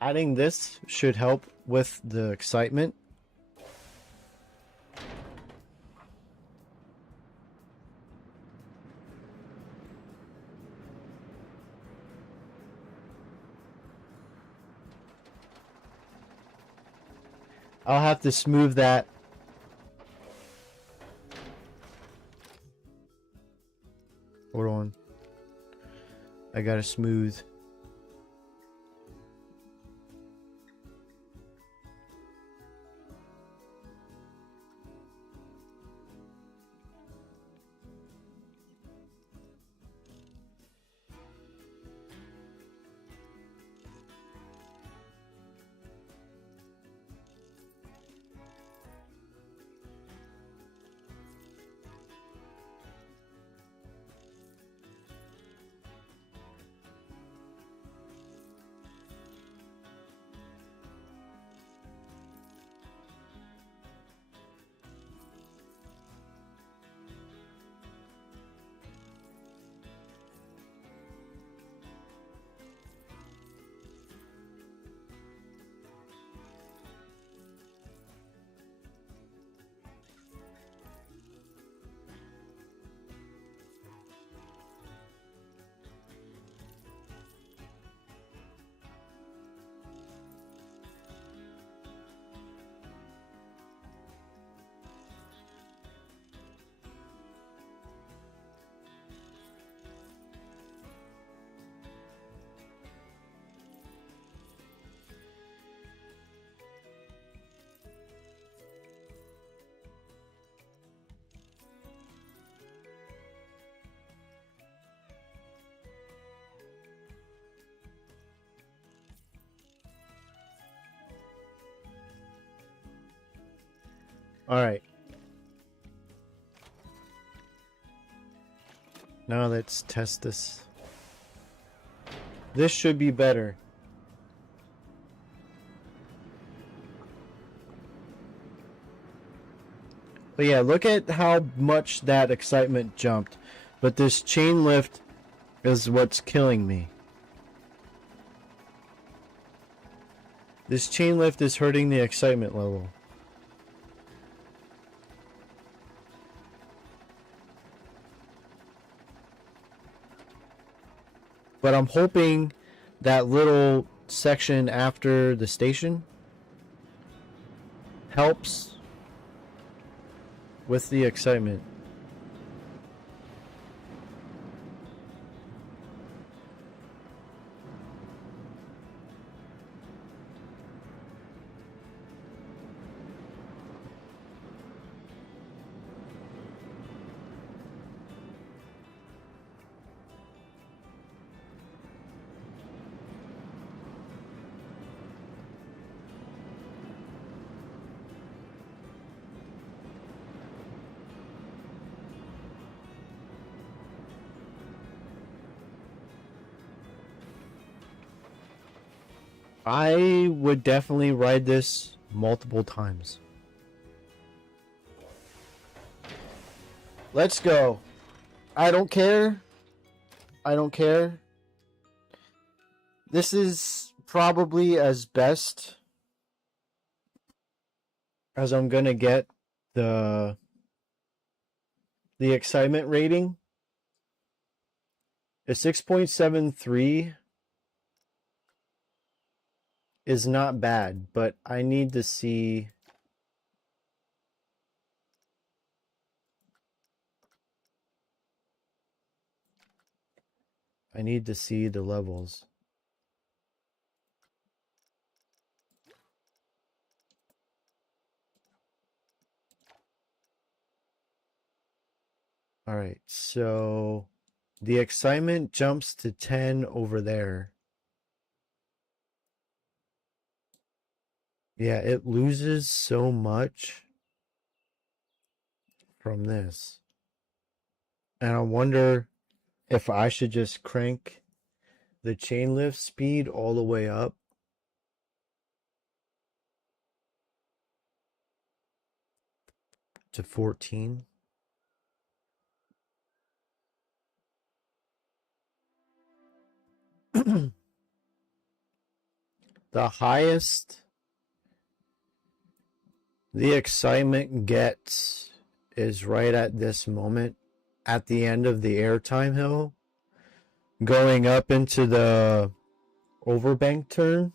adding this should help with the excitement. I'll have to smooth that. Hold on. I gotta smooth. All right. Now let's test this. This should be better. But yeah, look at how much that excitement jumped. But this chain lift is what's killing me. This chain lift is hurting the excitement level. But I'm hoping that little section after the station helps with the excitement. I would definitely ride this multiple times. Let's go. I don't care. I don't care. This is probably as best as I'm gonna get the excitement rating. A 6.73 is not bad, but I need to see the levels. All right, so the excitement jumps to 10 over there. Yeah, it loses so much from this. And I wonder if I should just crank the chain lift speed all the way up to 14. The highest the excitement gets is right at this moment, at the end of the airtime hill, going up into the overbank turn.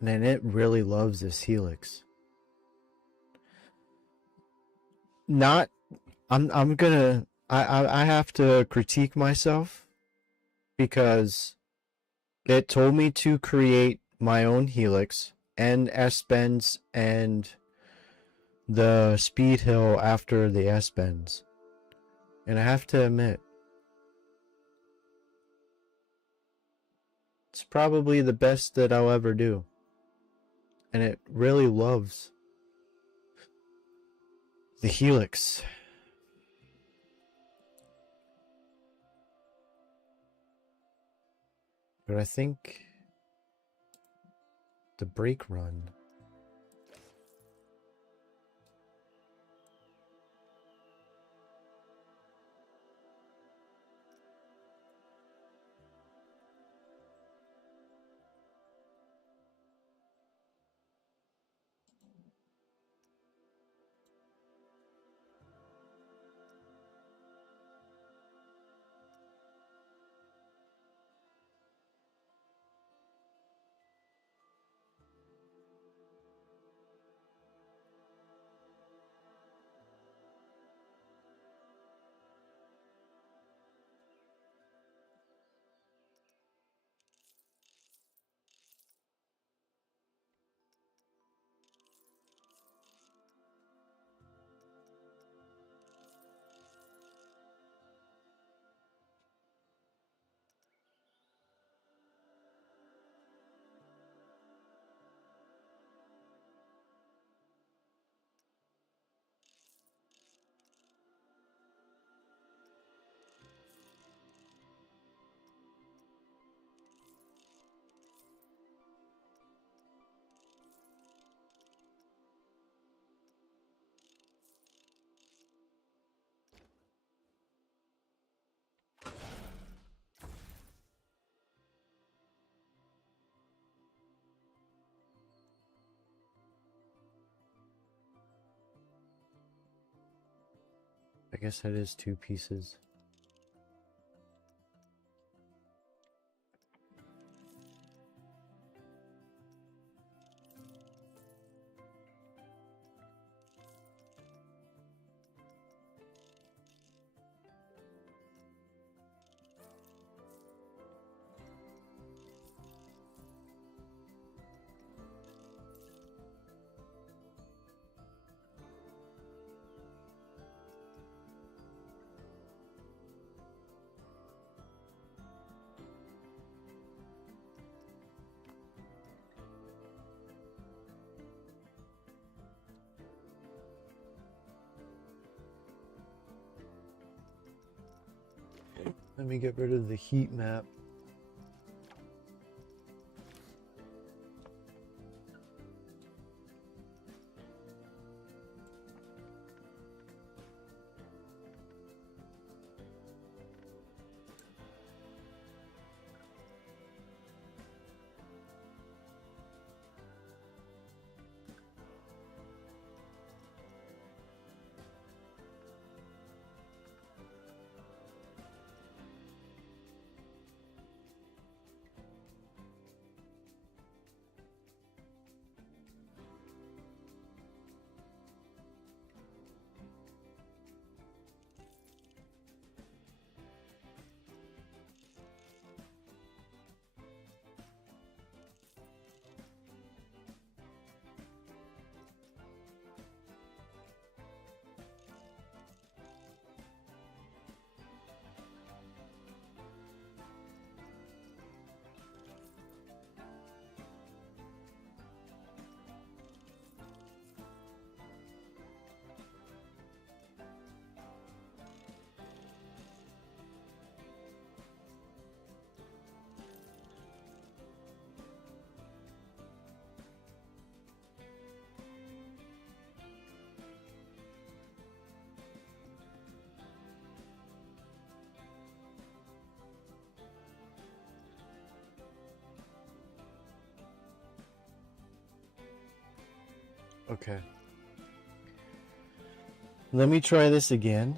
And it really loves this helix. Not I'm gonna I have to critique myself because it told me to create my own helix and S bends and the speed hill after the S bends. And I have to admit, it's probably the best that I'll ever do. And it really loves the helix. But I think the brake run. I guess that is 2 pieces. Let me get rid of the heat map. Okay. Let me try this again.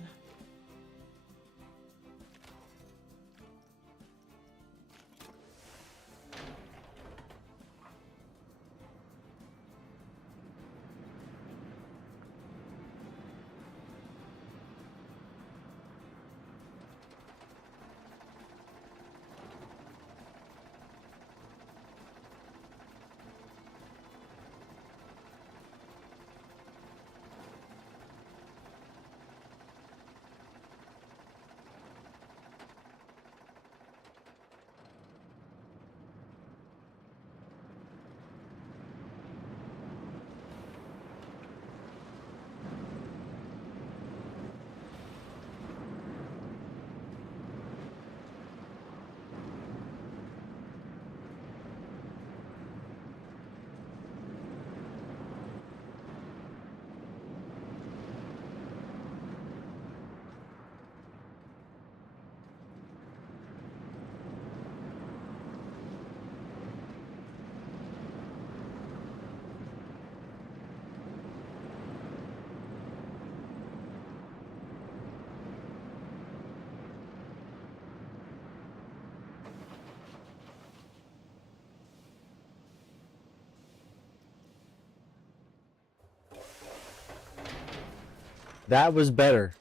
That was better.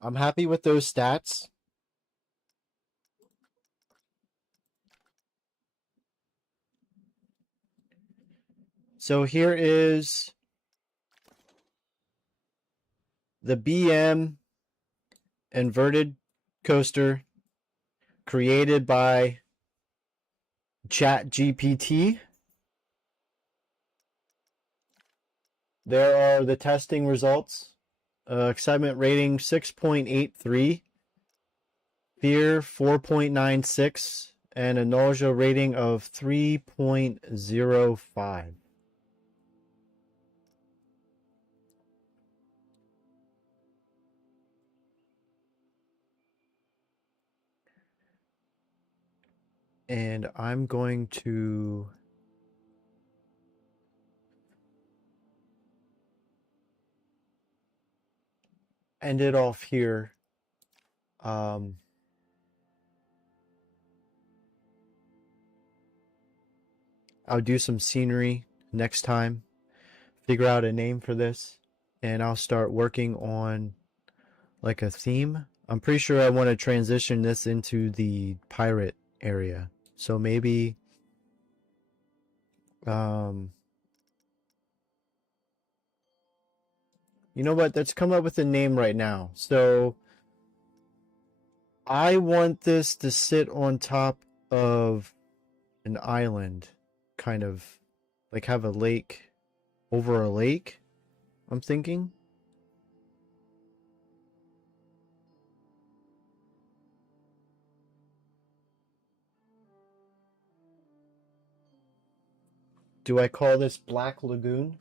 I'm happy with those stats. So here is the BM inverted coaster created by ChatGPT. There are the testing results. Excitement rating 6.83, fear 4.96, and a nausea rating of 3.05. And I'm going to end it off here. I'll do some scenery next time, figure out a name for this, and I'll start working on like a theme. I'm pretty sure I want to transition this into the pirate area. So maybe you know what? Let's come up with a name right now. So I want this to sit on top of an island, kind of like have a lake over a lake, I'm thinking. Do I call this Black Lagoon?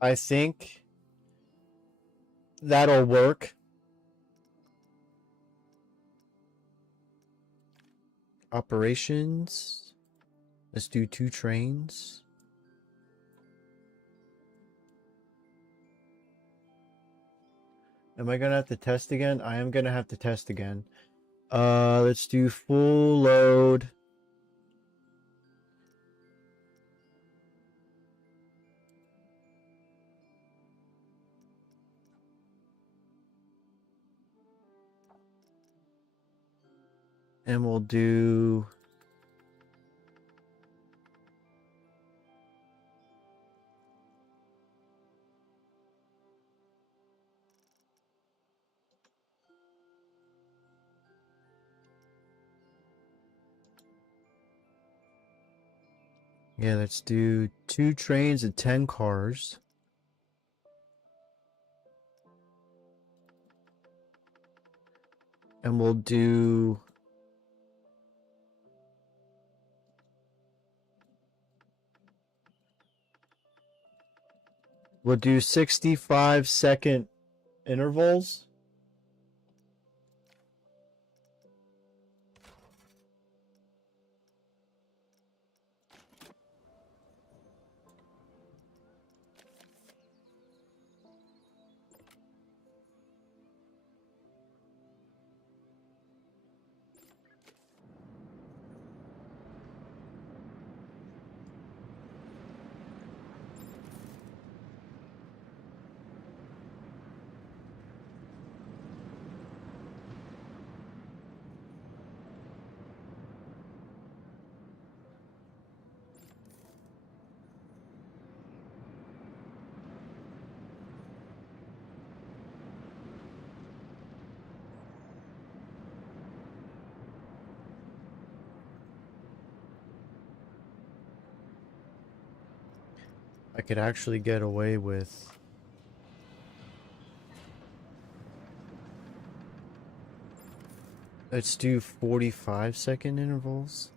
I think that'll work. Operations. Let's do 2 trains. Am I gonna have to test again? I am gonna have to test again. Let's do full load. And we'll do... Yeah, let's do 2 trains and 10 cars. And we'll do... We'll do 65-second intervals. I could actually get away with... Let's do 45-second intervals.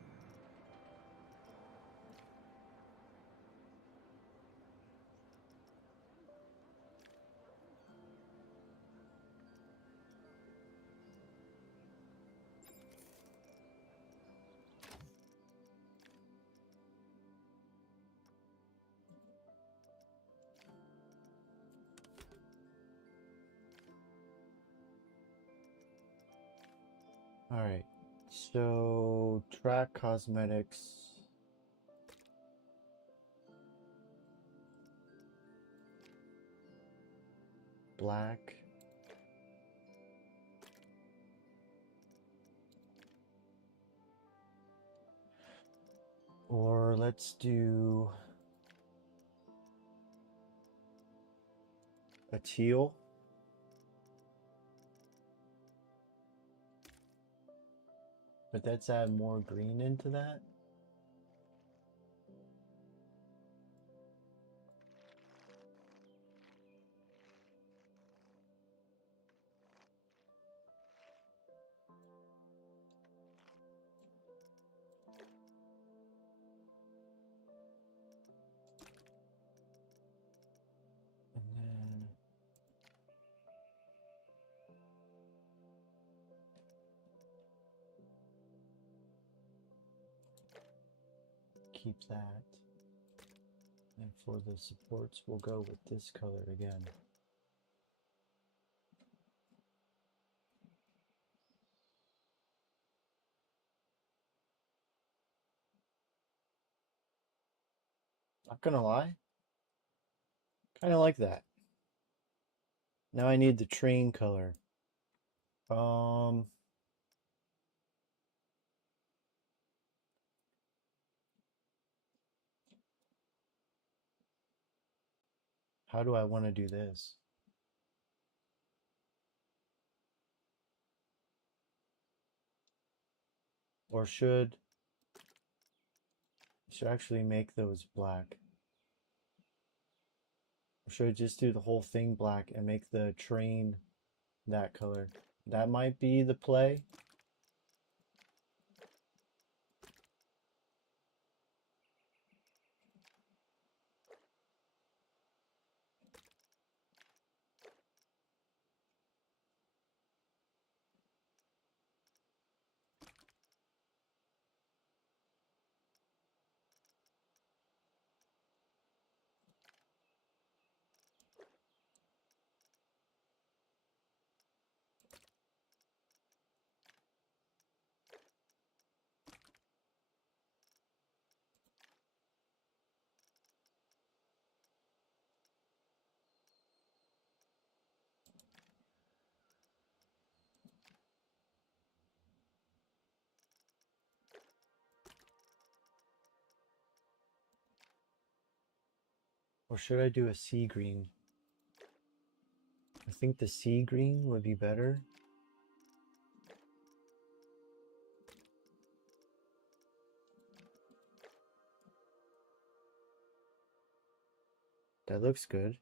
Alright, so track cosmetics. Black. Or let's do a teal. But let's add more green into that. And then keep that. And for the supports, we'll go with this color again. Not gonna lie, kind of like that. Now I need the train color. Um, how do I want to do this? Or should actually make those black. Or should I just do the whole thing black and make the train that color? That might be the play. Or should I do a sea green? I think the sea green would be better. That looks good.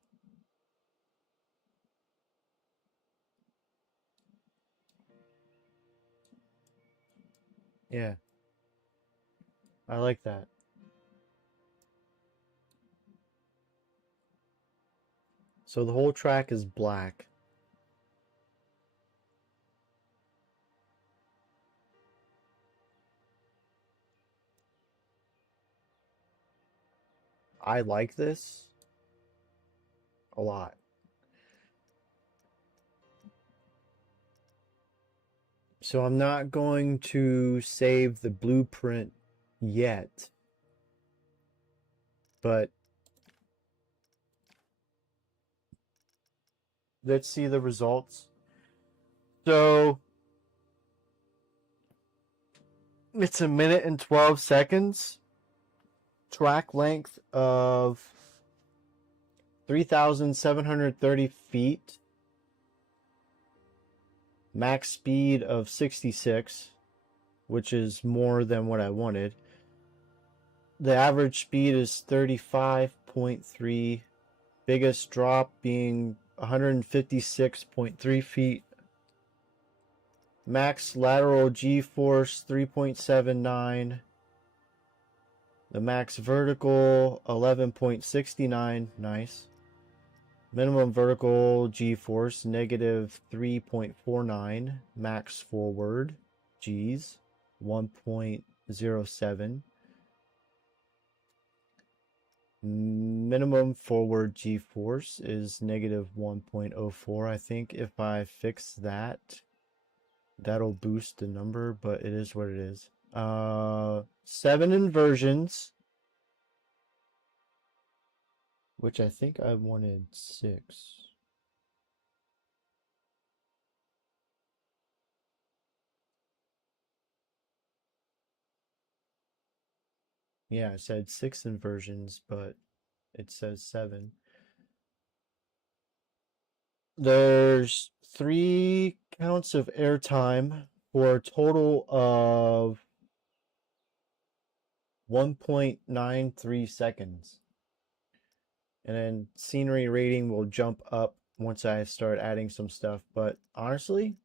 Yeah, I like that. So the whole track is black. I like this a lot. So I'm not going to save the blueprint yet, but let's see the results. So it's a minute and 12 seconds. Track length of 3,730 feet. Max speed of 66, which is more than what I wanted. The average speed is 35.3. Biggest drop being 156.3 feet. Max lateral G-force 3.79. The max vertical 11.69. Nice. Minimum vertical G-force negative 3.49. Max forward G's 1.07. Minimum forward G-force is negative 1.04. I think if I fix that, that'll boost the number, but it is what it is. 7 inversions, which I think I wanted 6. Yeah, I said 6 inversions, but it says 7. There's 3 counts of airtime for a total of 1.93 seconds. And then scenery rating will jump up once I start adding some stuff. But honestly,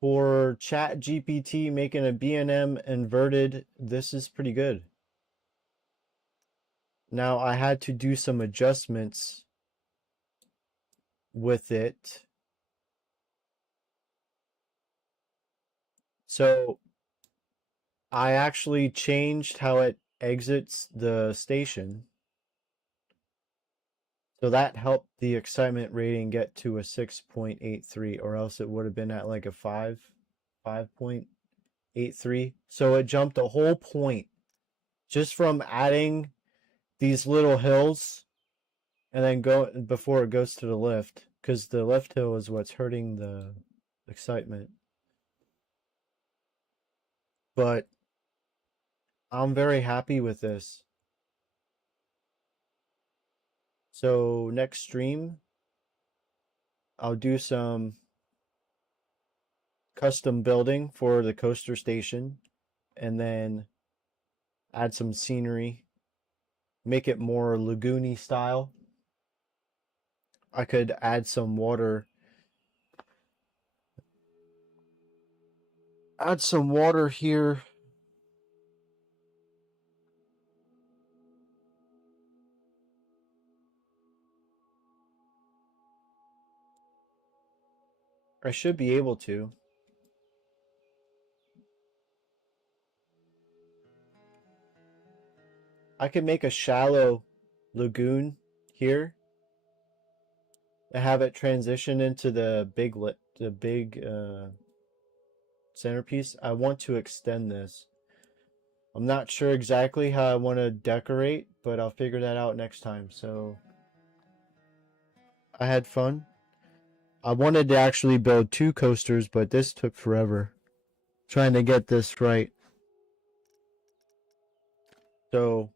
for ChatGPT making a B&M inverted, this is pretty good. Now I had to do some adjustments with it. So I actually changed how it exits the station. So that helped the excitement rating get to a 6.83, or else it would have been at like a 5.83. So it jumped a whole point just from adding these little hills and then go before it goes to the lift, because the lift hill is what's hurting the excitement. But I'm very happy with this. So next stream, I'll do some custom building for the coaster station and then add some scenery make it more lagoony style. I could add some water. Add some water here. I should be able to. I could make a shallow lagoon here and have it transition into the big centerpiece. I want to extend this. I'm not sure exactly how I want to decorate, but I'll figure that out next time. So I had fun. I wanted to actually build 2 coasters, but this took forever trying to get this right. So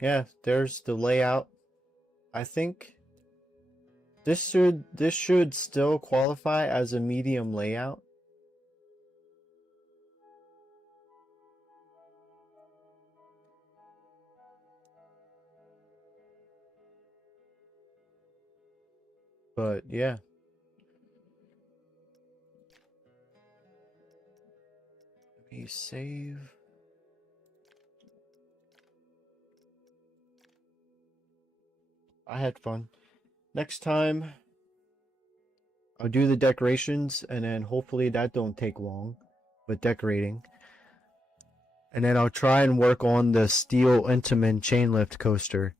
yeah, there's the layout. I think this should still qualify as a medium layout. But yeah. Let me save. I had fun. Next time I'll do the decorations and then hopefully that don't take long with decorating. And then I'll try and work on the steel Intamin chain lift coaster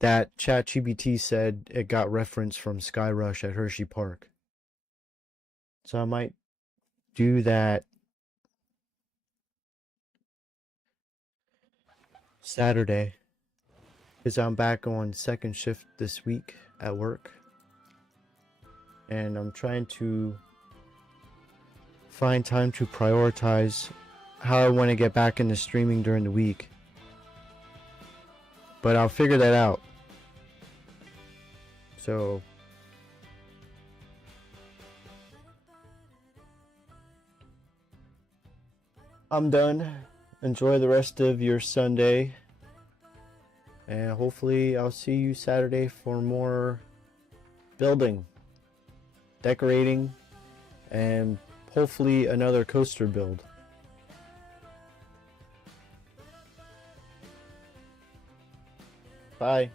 that ChatGPT said it got reference from Skyrush at Hershey Park. So I might do that Saturday because I'm back on second shift this week at work. And I'm trying to find time to prioritize how I want to get back into streaming during the week. But I'll figure that out. So I'm done. Enjoy the rest of your Sunday. And hopefully I'll see you Saturday for more building, decorating, and hopefully another coaster build. Bye.